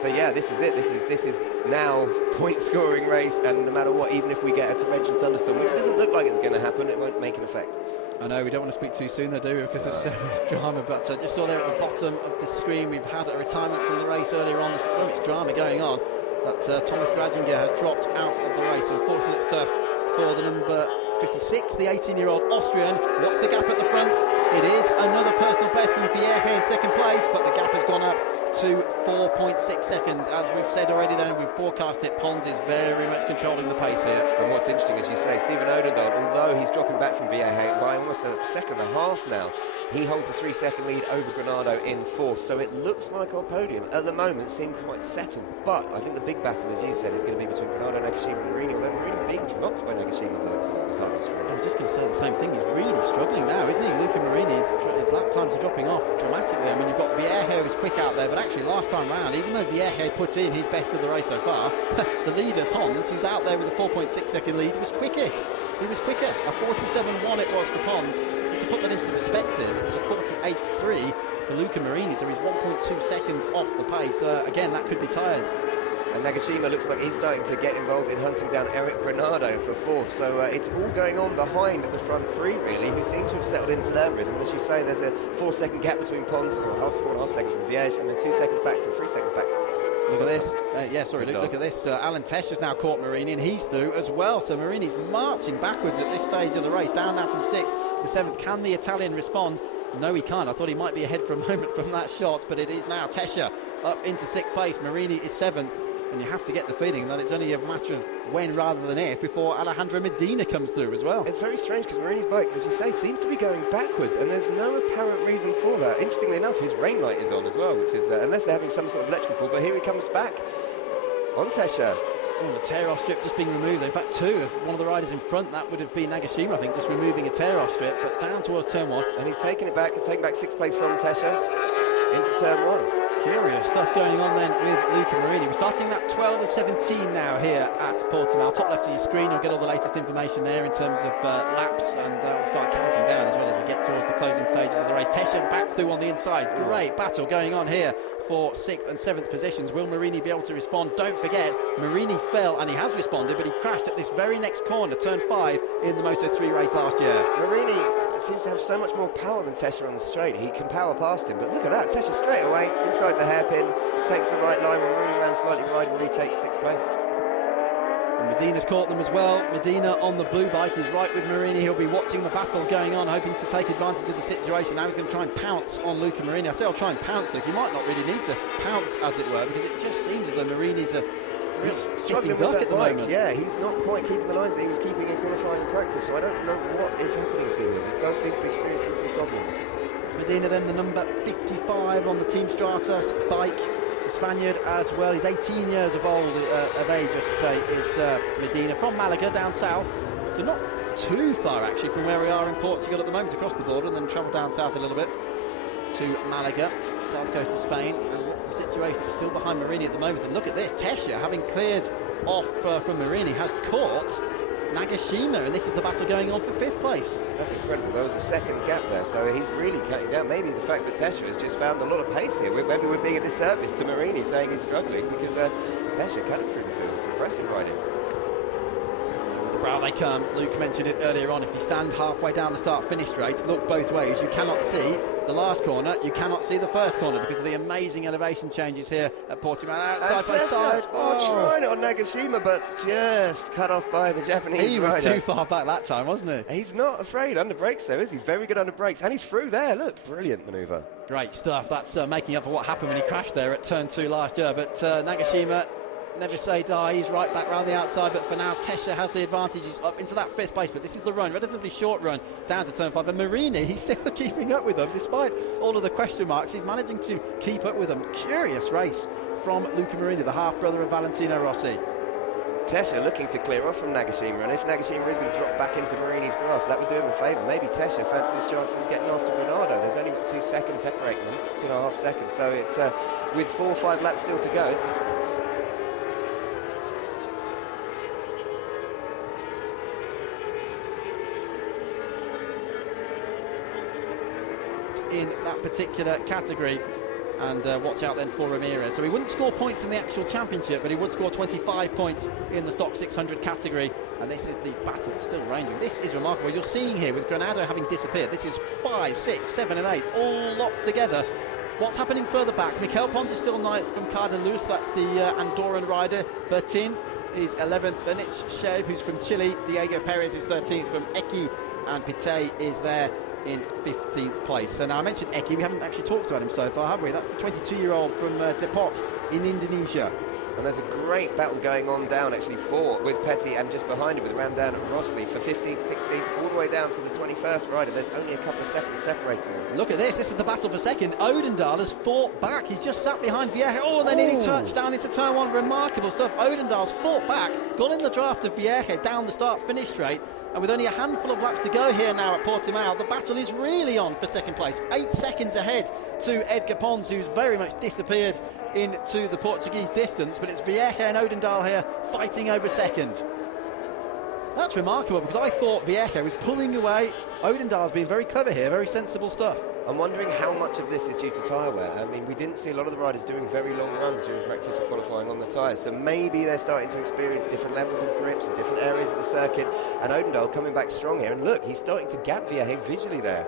So yeah, this is it. This is now point-scoring race, and no matter what, even if we get a torrential thunderstorm, which doesn't look like it's going to happen, it won't make an effect. I know we don't want to speak too soon, though, do we? Because it's drama. But I just saw there at the bottom of the screen, we've had a retirement from the race earlier on. There's so much drama going on that Thomas Grazinger has dropped out of the race. Unfortunate stuff for the number 56, the 18-year-old Austrian. What's the gap at the front? It is another personal best from Vierge in second place, but the gap has gone up to 4.6 seconds. As we've said already then, we've forecast it, Pons is very much controlling the pace here. And what's interesting, as you say, Stephen Odendahl, although he's dropping back from Vierge by almost a second and a half now, he holds a 3-second lead over Granado in fourth, so it looks like our podium at the moment seems quite settled. But I think the big battle, as you said, is going to be between Granado, Nagashima and Marini, although Marini being dropped by Nagashima by the looks of it. I was just going to say the same thing, he's really struggling now, isn't he? Luca Marini's his lap times are dropping off dramatically. I mean, you've got Vierge who's quick out there, but actually last time round, even though Vierge put in his best of the race so far, the leader, Pons, who's out there with a 4.6 second lead, was quickest. He was quicker. A 47.1 it was for Pons. Just to put that into perspective, it was a 48.3 for Luca Marini, so he's 1.2 seconds off the pace. Again, that could be tyres. And Nagashima looks like he's starting to get involved in hunting down Eric Granado for fourth. So it's all going on behind the front three, really, who seem to have settled into their rhythm. As you say, there's a 4-second gap between Pons, or 4.5 seconds from Vierge, and then 2 seconds back to 3 seconds back. Look at this. Look at this. Alan Tesh has now caught Marini, and he's through as well. So Marini's marching backwards at this stage of the race, down now from 6th to 7th. Can the Italian respond? No, he can't. I thought he might be ahead for a moment from that shot, but it is now Tesha up into 6th place. Marini is 7th. And you have to get the feeling that it's only a matter of when rather than if before Alejandro Medina comes through as well. It's very strange because Marini's bike, as you say, seems to be going backwards, and there's no apparent reason for that. Interestingly enough, his rain light is on as well, which is, unless they're having some sort of electrical fault, but here he comes back on Tesha. Oh, the tear-off strip just being removed. In fact, two of one of the riders in front, that would have been Nagashima, I think, just removing a tear-off strip, but down towards turn 1. And he's taking back 6th place from Tesha into turn 1. Curious stuff going on then with Luca Marini. We're starting that 12 of 17 now here at Portimao. Top left of your screen, you'll get all the latest information there in terms of laps, and we'll start counting down as well as we get towards the closing stages of the race. Tesha back through on the inside. Great battle going on here for 6th and 7th positions. Will Marini be able to respond? Don't forget, Marini fell, and he has responded, but he crashed at this very next corner, turn 5, in the Moto2 race last year. Marini seems to have so much more power than Tesha on the straight. He can power past him, but look at that. Tesha straight away, inside the hairpin, takes the right line, Marini ran slightly wide and retakes 6th place. And Medina's caught them as well. Medina on the blue bike is right with Marini. He'll be watching the battle going on, hoping to take advantage of the situation. Now he's going to try and pounce on Luca Marini. I say I'll try and pounce, Luke. You might not really need to pounce, as it were, because it just seems as though Marini's a he's struggling with that bike. Yeah, he's not quite keeping the lines that he was keeping in qualifying and practice, so I don't know what is happening to him. He does seem to be experiencing some problems. Medina then, the number 55 on the Team Strata bike. The Spaniard as well. He's 18 years of age, I should say, is Medina, from Malaga down south. So not too far actually from where we are in Portugal at the moment, across the border, and then travel down south a little bit to Malaga, south coast of Spain. And what's the situation? It's still behind Marini at the moment. And look at this, Tesha, having cleared off from Marini, has caught Nagashima, and this is the battle going on for 5th place. That's incredible. There was a second gap there, so he's really cutting down. Maybe the fact that Tesha has just found a lot of pace here. Maybe we're being a disservice to Marini saying he's struggling, because Tesha cutting through the field. It's impressive riding. Well, they come. Luke mentioned it earlier on. If you stand halfway down the start-finish straight, look both ways, you cannot see the last corner, you cannot see the first corner because of the amazing elevation changes here at Portimao. Side by side. Trying it on Nagashima, but just cut off by the Japanese rider. He was too far back that time, wasn't he? He's not afraid under brakes, though, is he? Very good under brakes, and he's through there. Look, brilliant manoeuvre. Great stuff. That's making up for what happened when he crashed there at turn 2 last year. But Nagashima, never say die, he's right back round the outside, but for now Tesha has the advantage. He's up into that 5th place, but this is the run, relatively short run down to turn 5, and Marini, he's still keeping up with them despite all of the question marks. He's managing to keep up with them. Curious race from Luca Marini, the half-brother of Valentino Rossi. Tesha looking to clear off from Nagashima, and if Nagashima is going to drop back into Marini's grasp, that would do him a favour. Maybe Tesha fancies his chances of getting after Granado. There's only got 2 seconds separating them, 2.5 seconds, so it's with 4 or 5 laps still to go. It's in that particular category. And watch out then for Ramirez. So he wouldn't score points in the actual championship, but he would score 25 points in the stock 600 category. And this is the battle still ranging. This is remarkable. You're seeing here with Granado having disappeared. This is 5, 6, 7 and 8 all locked together. What's happening further back? Mikel Pons is still ninth from Cardeluz. That's the Andorran rider. Bertin is 11th. Then it's Sheb, who's from Chile. Diego Perez is 13th from Eki. And Pite is there in 15th place. So now I mentioned Eki, we haven't actually talked about him so far, have we? That's the 22-year-old from Depok in Indonesia. And there's a great battle going on down actually with Petty, and just behind him with Ramdan Rossley for 15th, 16th, all the way down to the 21st rider. There's only a couple of seconds separating them. Look at this is the battle for second. Odendaal has fought back. He's just sat behind Vieja. Oh, and then nearly touched down into turn 1. Remarkable stuff. Odendaal's fought back, got in the draft of Vieja down the start, finish straight. And with only a handful of laps to go here now at Portimao, the battle is really on for second place. 8 seconds ahead to Edgar Pons, who's very much disappeared into the Portuguese distance. But it's Vieja and Odendaal here fighting over second. That's remarkable, because I thought Vieja was pulling away. Odendaal's been very clever here, very sensible stuff. I'm wondering how much of this is due to tyre wear. I mean, we didn't see a lot of the riders doing very long runs during practice or qualifying on the tyres, so maybe they're starting to experience different levels of grips in different areas of the circuit, and Odendaal coming back strong here, and look, he's starting to gap Vieja visually there.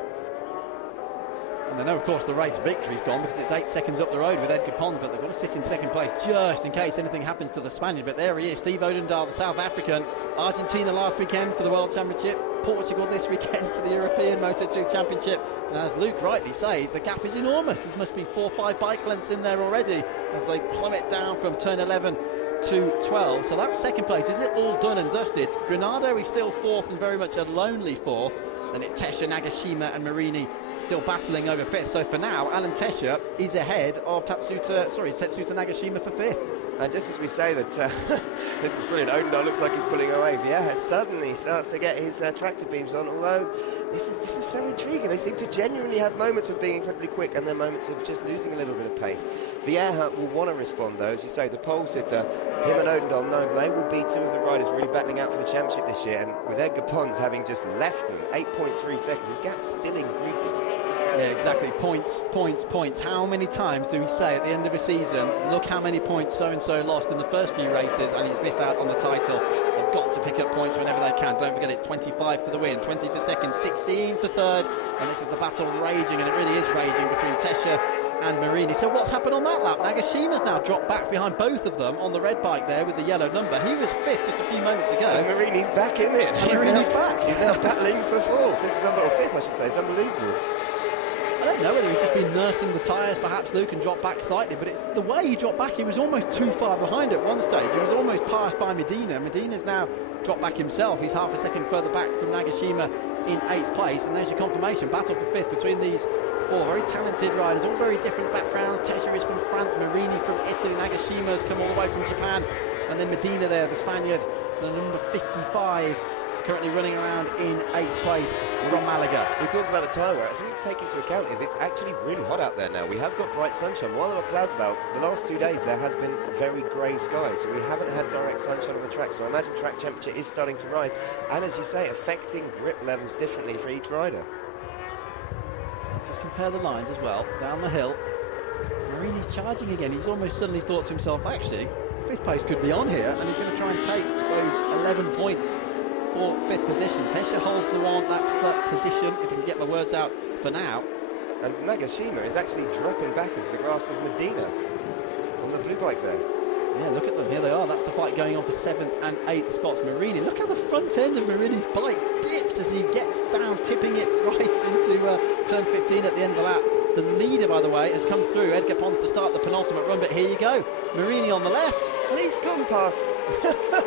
And they know, of course, the race victory's gone because it's 8 seconds up the road with Edgar Pons, but they've got to sit in second place just in case anything happens to the Spaniard. But there he is, Steve Odendaal, the South African. Argentina last weekend for the World Championship, Portugal this weekend for the European Moto2 Championship. And as Luke rightly says, the gap is enormous. There must be 4 or 5 bike lengths in there already as they plummet down from turn 11 to 12. So that's second place. Is it all done and dusted? Granado is still 4th and very much a lonely 4th. And it's Tesha, Nagashima and Marini still battling over 5th. So for now, Alan Tesha is ahead of Tetsuta Nagashima for 5th. And just as we say that this is brilliant, Odendaal looks like he's pulling away. Vieja suddenly starts to get his tractor beams on, although this is so intriguing. They seem to genuinely have moments of being incredibly quick and then moments of just losing a little bit of pace. Vieja will want to respond though, as you say, the pole sitter, him and Odendaal know they will be 2 of the riders really battling out for the championship this year, and with Edgar Pons having just left them 8.3 seconds, his gap's still increasing. Yeah, exactly. Points, points, points. How many times do we say at the end of a season, look how many points so-and-so lost in the first few races and he's missed out on the title? They've got to pick up points whenever they can. Don't forget, it's 25 for the win, 20 for second, 16 for third. And this is the battle raging, and it really is raging between Tesha and Marini. So what's happened on that lap? Nagashima's now dropped back behind both of them on the red bike there with the yellow number. He was 5th just a few moments ago. And Marini's back in it. Marini's back. He's now battling for 4th. This is or 5th, I should say. It's unbelievable. I don't know whether he's just been nursing the tyres, perhaps, Luke, and dropped back slightly, but it's the way he dropped back. He was almost too far behind at one stage. He was almost passed by Medina. Medina's now dropped back himself. He's half a second further back from Nagashima in 8th place, and there's your confirmation. Battle for 5th between these 4 very talented riders, all very different backgrounds. Tesha is from France, Marini from Italy, Nagashima's come all the way from Japan, and then Medina there, the Spaniard, the number 55. Currently running around in 8th place from Malaga. We talked about the tyre wear. Something to take into account is it's actually really hot out there now. We have got bright sunshine. While there are clouds about, the last 2 days there has been very grey skies, so we haven't had direct sunshine on the track. So I imagine track temperature is starting to rise, and as you say, affecting grip levels differently for each rider. Let's just compare the lines as well. Down the hill, Marini's charging again. He's almost suddenly thought to himself, actually, 5th place could be on here, and he's going to try and take those 11 points for 5th position. Tesha holds that position, if I can get my words out for now. And Nagashima is actually dropping back into the grasp of Medina on the blue bike there. Yeah, look at them, here they are. That's the fight going on for 7th and 8th spots. Marini, look how the front end of Marini's bike dips as he gets down, tipping it right into turn 15 at the end of the lap. The leader, by the way, has come through. Edgar Pons to start the penultimate run, but here you go. Marini on the left. And he's gone past.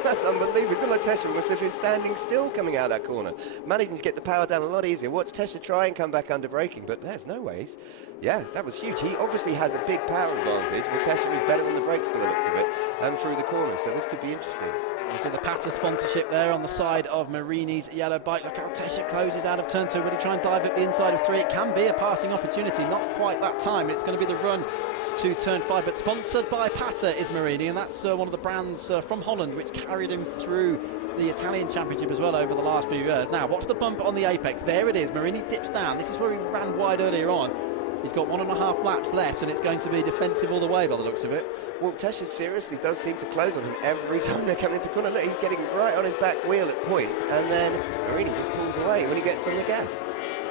That's unbelievable. He's got like Tesha, almost if he was standing still coming out of that corner. Managing to get the power down a lot easier. Watch Tesha try and come back under braking, but there's no ways. Yeah, that was huge. He obviously has a big power advantage, but Tesha is better on the brakes by the looks of it, and through the corner, so this could be interesting. You see the Pata sponsorship there on the side of Marini's yellow bike. Look how Tesha closes out of turn 2. Will he try and dive up the inside of 3? It can be a passing opportunity, not quite that time. It's going to be the run to turn 5, but sponsored by Pata is Marini, and that's one of the brands from Holland which carried him through the Italian Championship as well over the last few years. Now watch the bump on the apex. There it is. Marini dips down. This is where he ran wide earlier on. He's got 1.5 laps left, and it's going to be defensive all the way by the looks of it. Well, Tesha seriously does seem to close on him every time they're coming into corner. Look, he's getting right on his back wheel at points, and then Marini just pulls away when he gets on the gas.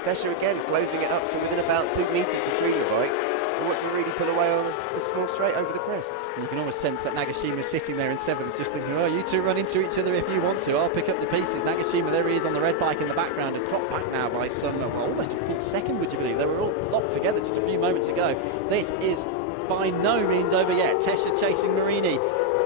Tesha again closing it up to within about 2 metres between the bikes. And watch Marini pull away on the small straight over the crest. You can almost sense that Nagashima's sitting there in 7th, just thinking, oh, you two run into each other if you want to. I'll pick up the pieces. Nagashima, there he is on the red bike in the background, has dropped back now by some, well, almost a full second, would you believe? They were all locked together just a few moments ago. This is by no means over yet. Tesha chasing Marini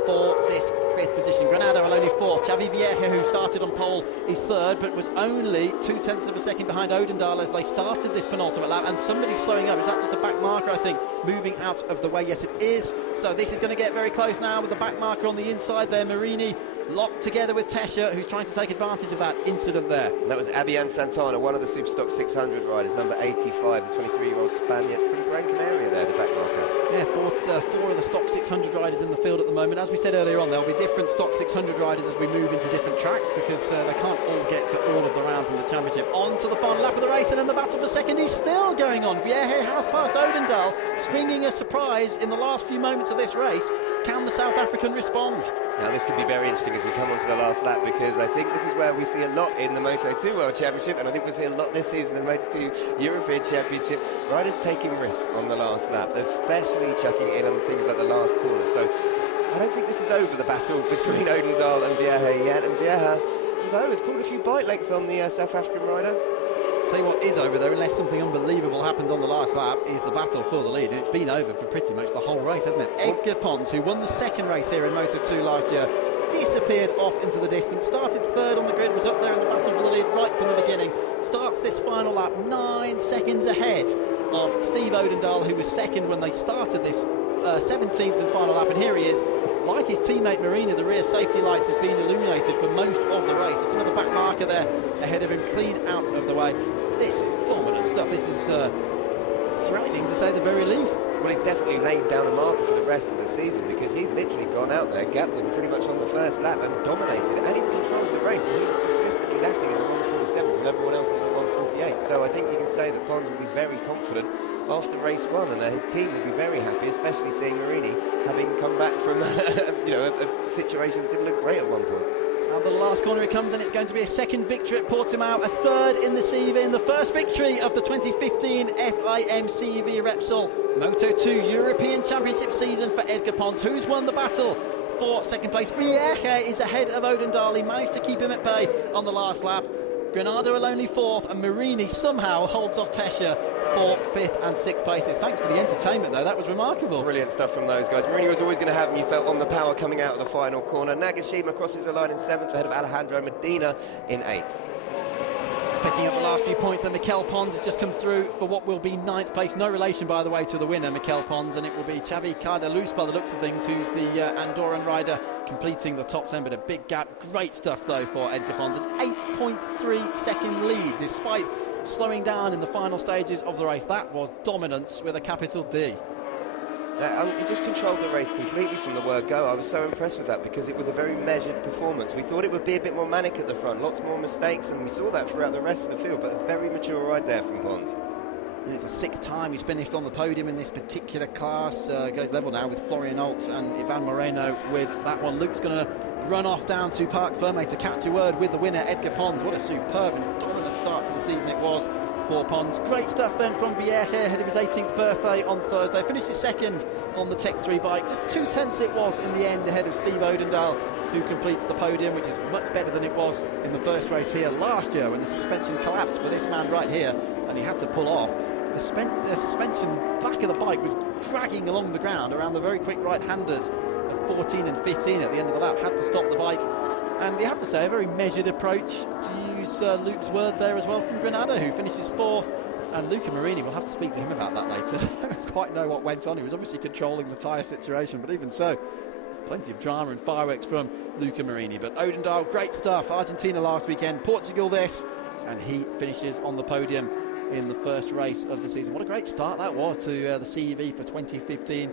for this 5th position. Granado will only 4th. Xavi Vieja, who started on pole, is 3rd, but was only 0.2 of a second behind Odendaal as they started this penultimate lap. And somebody's slowing up. Is that just a back marker, I think, moving out of the way? Yes, it is. So this is going to get very close now with the back marker on the inside there. Marini locked together with Tesha, who's trying to take advantage of that incident there. And that was Abian Santana, one of the Superstock 600 riders, number 85, the 23-year-old Spaniard from Gran Canaria there, the back marker. Yeah, four of the Stock 600 riders in the field at the moment. As we said earlier on, there'll be different Stock 600 riders as we move into different tracks because they can't all get to all of the rounds in the championship. On to the final lap of the race, and in the battle for second is still going on. Vieja has passed Odendaal, springing a surprise in the last few moments of this race. Can the South African respond? Now this could be very interesting as we come on to the last lap, because I think this is where we see a lot in the Moto2 World Championship, and I think we'll see a lot this season in the Moto2 European Championship. Riders taking risks on the last lap, especially chucking in on things like the last corner. So I don't think this is over, the battle between Odendaal and Vieja yet, and Vieja, although has pulled a few bike lengths on the South African rider. Tell you what is over there, unless something unbelievable happens on the last lap, is the battle for the lead, and it's been over for pretty much the whole race, hasn't it? Edgar Pons, who won the second race here in Moto2 last year, disappeared off into the distance, started 3rd on the grid, was up there in the battle for the lead right from the beginning, starts this final lap 9 seconds ahead of Steve Odendaal, who was 2nd when they started this 17th and final lap, and here he is. Like his teammate Marini, the rear safety light has been illuminated for most of the race. Just another back marker there ahead of him, clean out of the way. This is dominant stuff. This is threatening to say the very least. Well, he's definitely laid down a marker for the rest of the season, because he's literally gone out there, gapped them pretty much on the first lap and dominated, and he's controlled the race, and he was consistently lapping in the 147 when everyone else is in the 148. So I think you can say that Pons will be very confident after race 1, and his team will be very happy, especially seeing Marini having come back from a situation that didn't look great at one point. And the last corner it comes, and it's going to be a 2nd victory at Portimao, a 3rd in the CEV, and the first victory of the 2015 FIM CEV Repsol Moto2 European Championship season for Edgar Pons, who's won the battle for 2nd place. Vieja is ahead of Odendaal. He managed to keep him at bay on the last lap. Granado will only 4th, and Marini somehow holds off Tesha for 5th and 6th places. Thanks for the entertainment, though. That was remarkable. Brilliant stuff from those guys. Marini was always going to have him, you felt, on the power coming out of the final corner. Nagashima crosses the line in 7th ahead of Alejandro Medina in 8th. Picking up the last few points, and Mikel Pons has just come through for what will be 9th place. No relation, by the way, to the winner, Mikel Pons, and it will be Xavi Cardelus, by the looks of things, who's the Andorran rider completing the top 10, but a big gap. Great stuff, though, for Edgar Pons. An 8.3 second lead, despite slowing down in the final stages of the race. That was dominance with a capital D. He just controlled the race completely from the word go. I was so impressed with that, because it was a very measured performance. We thought it would be a bit more manic at the front, lots more mistakes, and we saw that throughout the rest of the field, but a very mature ride there from Pons. And it's the 6th time he's finished on the podium in this particular class. Goes level now with Florian Alt and Ivan Moreno with that one. Luke's going to run off down to Parc Ferme to catch a word with the winner, Edgar Pons. What a superb and dominant start to the season it was for Pons. Great stuff then from Vieja ahead of his 18th birthday on Thursday. Finishes 2nd on the Tech 3 bike. Just 2/10 it was in the end ahead of Steve Odendaal, who completes the podium, which is much better than it was in the first race here last year when the suspension collapsed for this man right here and he had to pull off. the suspension, the back of the bike was dragging along the ground around the very quick right-handers of 14 and 15 at the end of the lap. Had to stop the bike. And you have to say, a very measured approach, to use Luke's word there as well, from Granado, who finishes 4th. And Luca Marini, we'll have to speak to him about that later. I don't quite know what went on. He was obviously controlling the tyre situation, but even so, plenty of drama and fireworks from Luca Marini. But Odendaal, great stuff. Argentina last weekend, Portugal this, and he finishes on the podium in the first race of the season. What a great start that was to the CEV for 2015.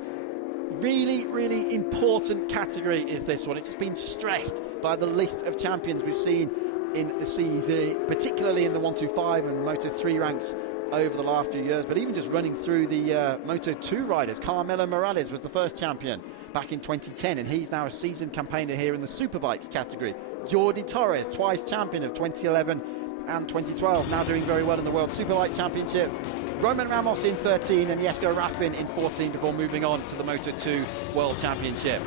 Really, really important category is this one. It's been stressed by the list of champions we've seen in the CEV, particularly in the 125 and Moto3 ranks over the last few years, but even just running through the Moto2 riders. Carmelo Morales was the first champion back in 2010, and he's now a seasoned campaigner here in the Superbike category. Jordi Torres, twice champion of 2011 and 2012, now doing very well in the World Superbike Championship. Roman Ramos in 13 and Jesko Raffin in 14 before moving on to the Moto2 World Championship.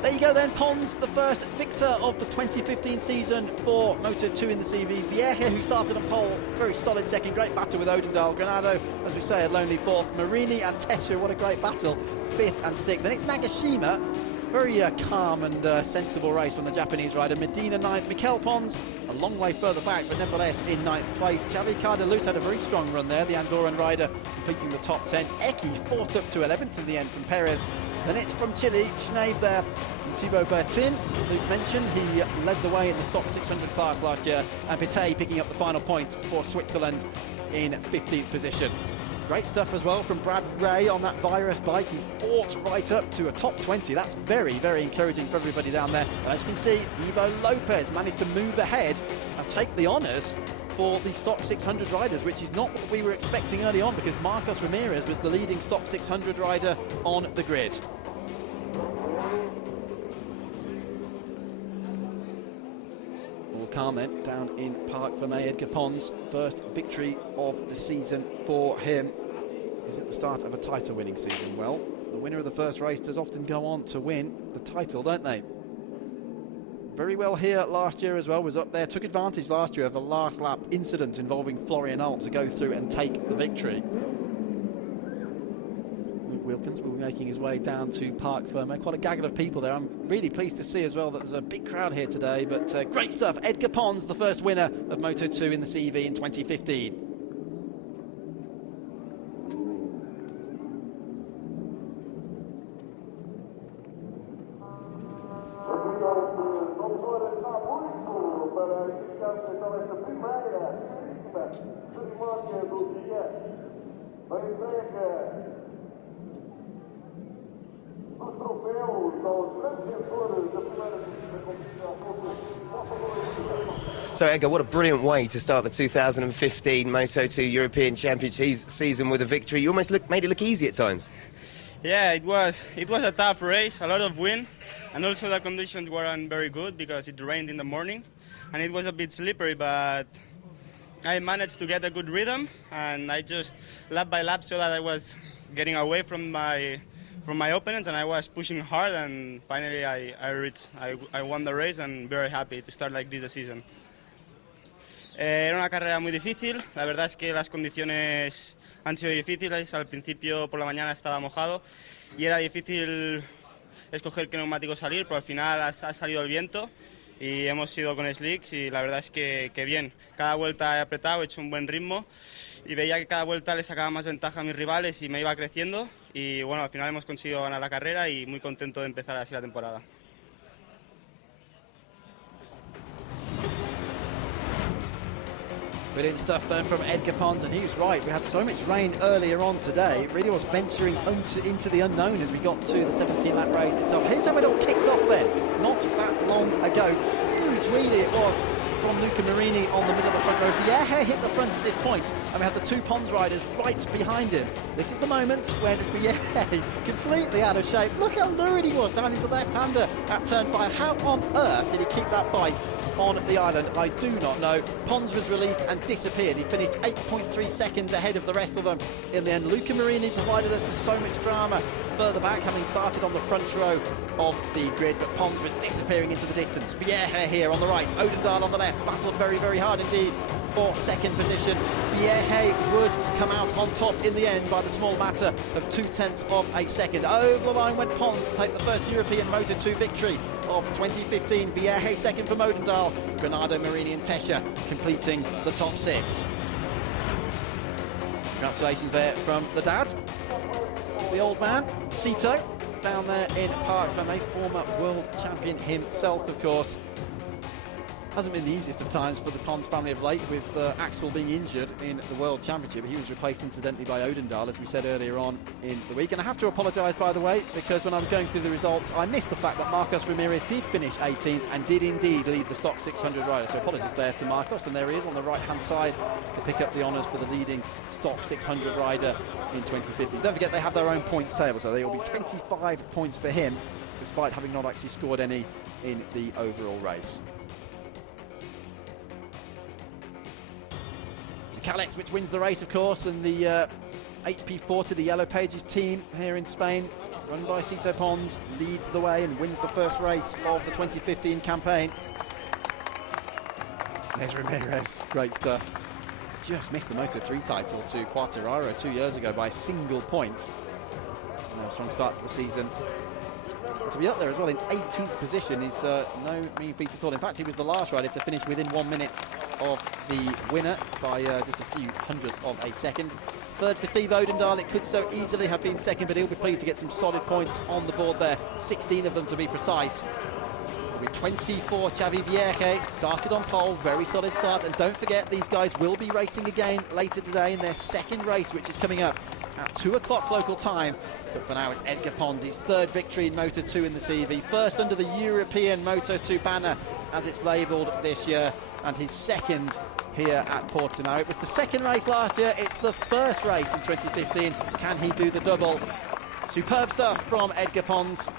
There you go then, Pons, the first victor of the 2015 season for Moto2 in the CV. Vieja, who started on pole, very solid second, great battle with Odendaal. Granado, as we say, a lonely 4th. Marini and Tesha, what a great battle, 5th and 6th. Then it's Nagashima, very calm and sensible race from the Japanese rider. Medina 9th, Mikel Pons, a long way further back, but nevertheless in 9th place. Xavi Cardeluz had a very strong run there, the Andorran rider completing the top 10. Eki fought up to 11th in the end from Perez. Then it's from Chile, Schneid there, from Thibaut Bertin. Luke mentioned he led the way in the stock 600 class last year, and Pittet picking up the final point for Switzerland in 15th position. Great stuff as well from Brad Ray on that Virus bike. He fought right up to a top 20. That's very, very encouraging for everybody down there. And as you can see, Ivo Lopez managed to move ahead and take the honours for the stock 600 riders, which is not what we were expecting early on, because Marcos Ramirez was the leading stock 600 rider on the grid. All comment down in Parc Fermé. Edgar Pons, first victory of the season for him. Is it the start of a title winning season? Well, the winner of the first race does often go on to win the title, don't they? Very well here last year as well, was up there, took advantage last year of a last lap incident involving Florian Alt to go through and take the victory. Luke Wilkins will be making his way down to Parc Fermé. Quite a gaggle of people there. I'm really pleased to see as well that there's a big crowd here today, but great stuff. Edgar Pons, the first winner of Moto2 in the CEV in 2015. So Edgar, what a brilliant way to start the 2015 Moto2 European Championship season with a victory. You almost made it look easy at times. Yeah, it was a tough race, a lot of wind, and also the conditions weren't very good because it rained in the morning and it was a bit slippery, but I managed to get a good rhythm, and I just lap by lap so that I was getting away from my opponents, and I was pushing hard, and finally I won the race, and very happy to start like this the season. Era una carrera muy difícil, la verdad es que las condiciones han sido difíciles. Al principio por la mañana estaba mojado y era difícil escoger qué neumático salir, pero al final ha salido el viento y hemos ido con slicks, y la verdad es que bien. Cada vuelta he apretado, he hecho un buen ritmo y veía que cada vuelta le sacaba más ventaja a mis rivales y me iba creciendo, y bueno, al final hemos conseguido ganar la carrera y muy contento de empezar así la temporada. Brilliant stuff then from Edgar Pons, and he was right. We had so much rain earlier on today. It really was venturing into the unknown as we got to the 17-lap race itself. Here's how it all kicked off then, not that long ago. Huge wheelie it was from Luca Marini on the middle of the front row. Vieja hit the front at this point, and we had the two Pons riders right behind him. This is the moment when Vieja, completely out of shape. Look how lurid he was down into the left-hander at turn 5. How on earth did he keep that bike on the island? I do not know. Pons was released and disappeared. He finished 8.3 seconds ahead of the rest of them in the end. Luca Marini provided us with so much drama further back, having started on the front row of the grid, but Pons was disappearing into the distance. Vieja here on the right, Odendaal on the left, battled very, very hard indeed for second position. Vierge would come out on top in the end by the small matter of 0.2 of a second. Over the line went Pons to take the first European Moto2 victory of 2015. Vierge second for Modendahl. Granado, Marini and Tesha completing the top 6. Congratulations there from the dad, the old man, Cito, down there in Park from a former world champion himself, of course. Hasn't been the easiest of times for the Pons family of late, with Axel being injured in the World Championship. He was replaced incidentally by Odendahl, as we said earlier on in the week. And I have to apologise, by the way, because when I was going through the results, I missed the fact that Marcos Ramirez did finish 18th and did indeed lead the Stock 600 rider. So apologies there to Marcos, and there he is on the right-hand side to pick up the honours for the leading Stock 600 rider in 2015. Don't forget they have their own points table, so there will be 25 points for him, despite having not actually scored any in the overall race. Calex, which wins the race, of course, and the HP40, the Yellow Pages team here in Spain, run by Cito Pons, leads the way and wins the first race of the 2015 campaign. There's Ramirez, great stuff. Just missed the Moto3 title to Quartararo 2 years ago by a single point. Now a strong start to the season. And to be up there as well in 18th position is no mean feat at all. In fact, he was the last rider to finish within 1 minute of the winner by just a few hundredths of a second. Third for Steve Odendahl. It could so easily have been second, but he'll be pleased to get some solid points on the board there. 16 of them to be precise. With 24, Xavi Vierge started on pole, very solid start. And don't forget, these guys will be racing again later today in their second race, which is coming up at 2 o'clock local time. But for now, it's Edgar Pons, his third victory in Moto2 in the CV. First under the European Moto2 banner, as it's labelled this year, and his second here at Portimao. It was the second race last year, it's the first race in 2015. Can he do the double? Superb stuff from Edgar Pons.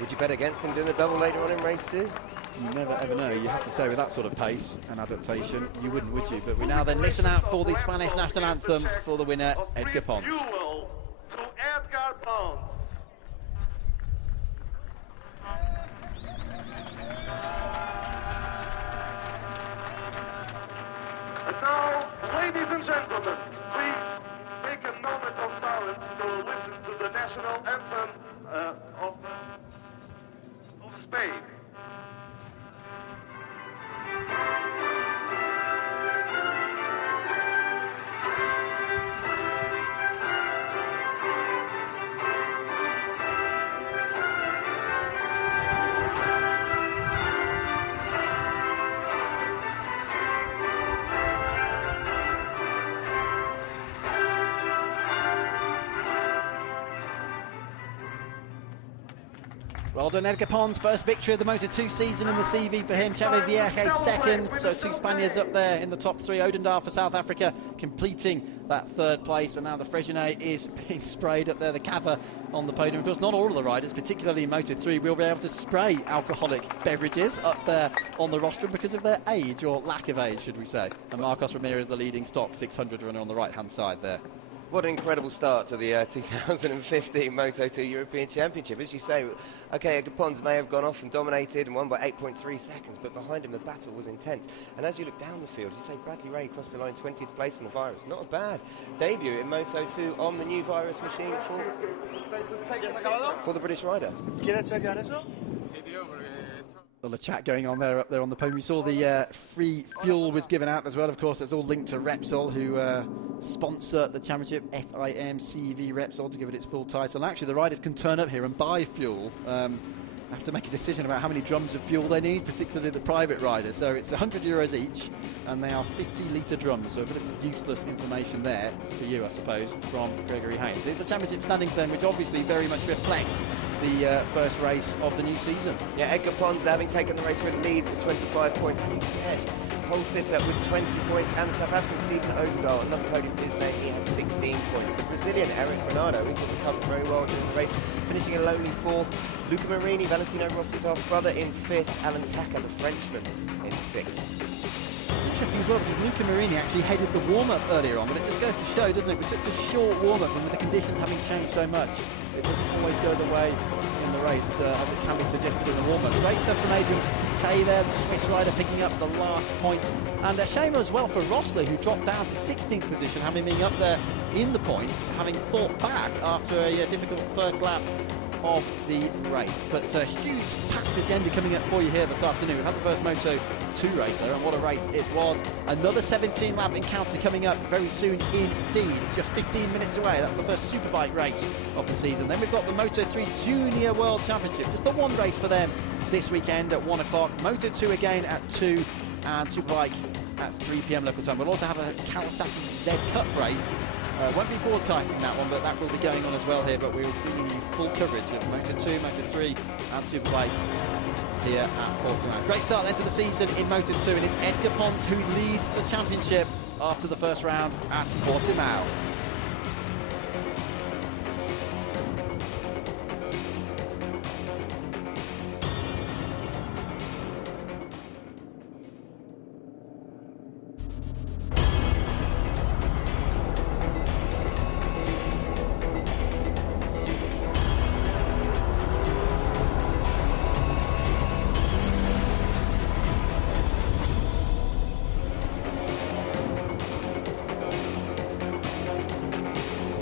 Would you bet against him doing a double later on in race 2? You never ever know, you have to say, with that sort of pace and adaptation, you wouldn't, would you? But we now then listen out for the Spanish national anthem for the winner, Edgar Pons. Duel to Edgar Pons. And now, ladies and gentlemen, please take a moment of silence to listen to the national anthem of Spain. Well done, Edgar Pons. First victory of the Moto2 season in the CV for him. Xavi Vierge second, so 2 Spaniards up there in the top 3. Odendahl for South Africa completing that third place, and now the Fresnay is being sprayed up there, the Cava on the podium. Of course, not all of the riders, particularly in Moto3, will be able to spray alcoholic beverages up there on the rostrum because of their age, or lack of age, should we say. And Marcos Ramirez, the leading Stock 600 runner on the right-hand side there. What an incredible start to the 2015 Moto2 European Championship. As you say, okay, Edgar Pons may have gone off and dominated and won by 8.3 seconds, but behind him the battle was intense. And as you look down the field, you say Bradley Ray crossed the line 20th place in the Virus. Not a bad debut in Moto2 on the new Virus machine for the British rider. Well, the chat going on there up there on the podium. We saw the free fuel was given out as well. Of course, that's all linked to Repsol, who sponsor the championship, FIM CEV Repsol, to give it its full title. And actually, the riders can turn up here and buy fuel. Have to make a decision about how many drums of fuel they need, particularly the private riders. So it's €100 each, and they are 50-litre drums. So a bit of useless information there for you, I suppose, from Gregory Haynes. It's the championship standings then, which obviously very much reflect the first race of the new season. Yeah, Edgar Pons, having taken the race with leads with 25 points. And yes, pole sitter with 20 points, and the South African Stephen Odendahl, another podium to his name, he has 16 points. The Brazilian Eric Granado is looking covered very well during the race, finishing in lowly 4th. Luca Marini, Valentino Rossi's half-brother, in 5th. Alan Taka, the Frenchman, in 6th. Interesting as well, because Luca Marini actually headed the warm-up earlier on, but it just goes to show, doesn't it, with such a short warm-up and with the conditions having changed so much, it doesn't always go the way in the race as it can be suggested in the warm-up. Great stuff from Adrian Tay there, the Swiss rider, picking up the last point. And a shame as well for Rossley, who dropped down to 16th position, having been up there in the points, having fought back after a difficult first lap of the race. But a huge packed agenda coming up for you here this afternoon. We've had the first Moto2 race there, and what a race it was. Another 17 lap encounter coming up very soon indeed, just 15 minutes away. That's the first Superbike race of the season. Then we've got the Moto3 Junior World Championship, just the one race for them this weekend at 1 o'clock. Moto2 again at 2, and Superbike at 3 p.m. local time. We'll also have a Kawasaki Z Cup race. Won't be broadcasting that one, but that will be going on as well here. But we're bringing you full coverage of Moto2, Moto3 and Superbike here at Portimao. Great start then to the season in Moto2, and it's Edgar Pons who leads the championship after the first round at Portimao.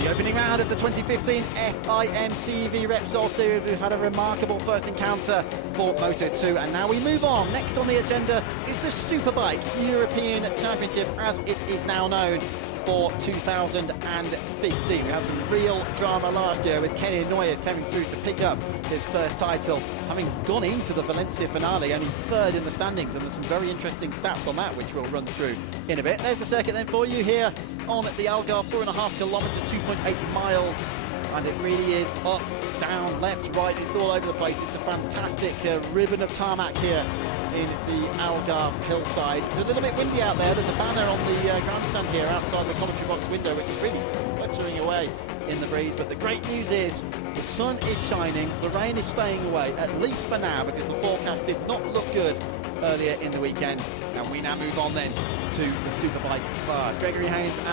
Opening round of the 2015 FIM CEV Repsol Series. We've had a remarkable first encounter for Moto2, and now we move on. Next on the agenda is the Superbike European Championship, as it is now known, for 2015. We had some real drama last year with Kenny Noyes coming through to pick up his first title, having gone into the Valencia finale, only third in the standings, and there's some very interesting stats on that which we'll run through in a bit. There's the circuit then for you here on the Algarve, 4.5 kilometres, 2.8 miles, and it really is up, down, left, right, it's all over the place. It's a fantastic ribbon of tarmac here in the Algarve hillside. It's a little bit windy out there. There's a banner on the grandstand here outside the commentary box window, which is really fluttering away in the breeze. But the great news is the sun is shining, the rain is staying away, at least for now, because the forecast did not look good earlier in the weekend. And we now move on then to the Superbike class. Gregory Haynes and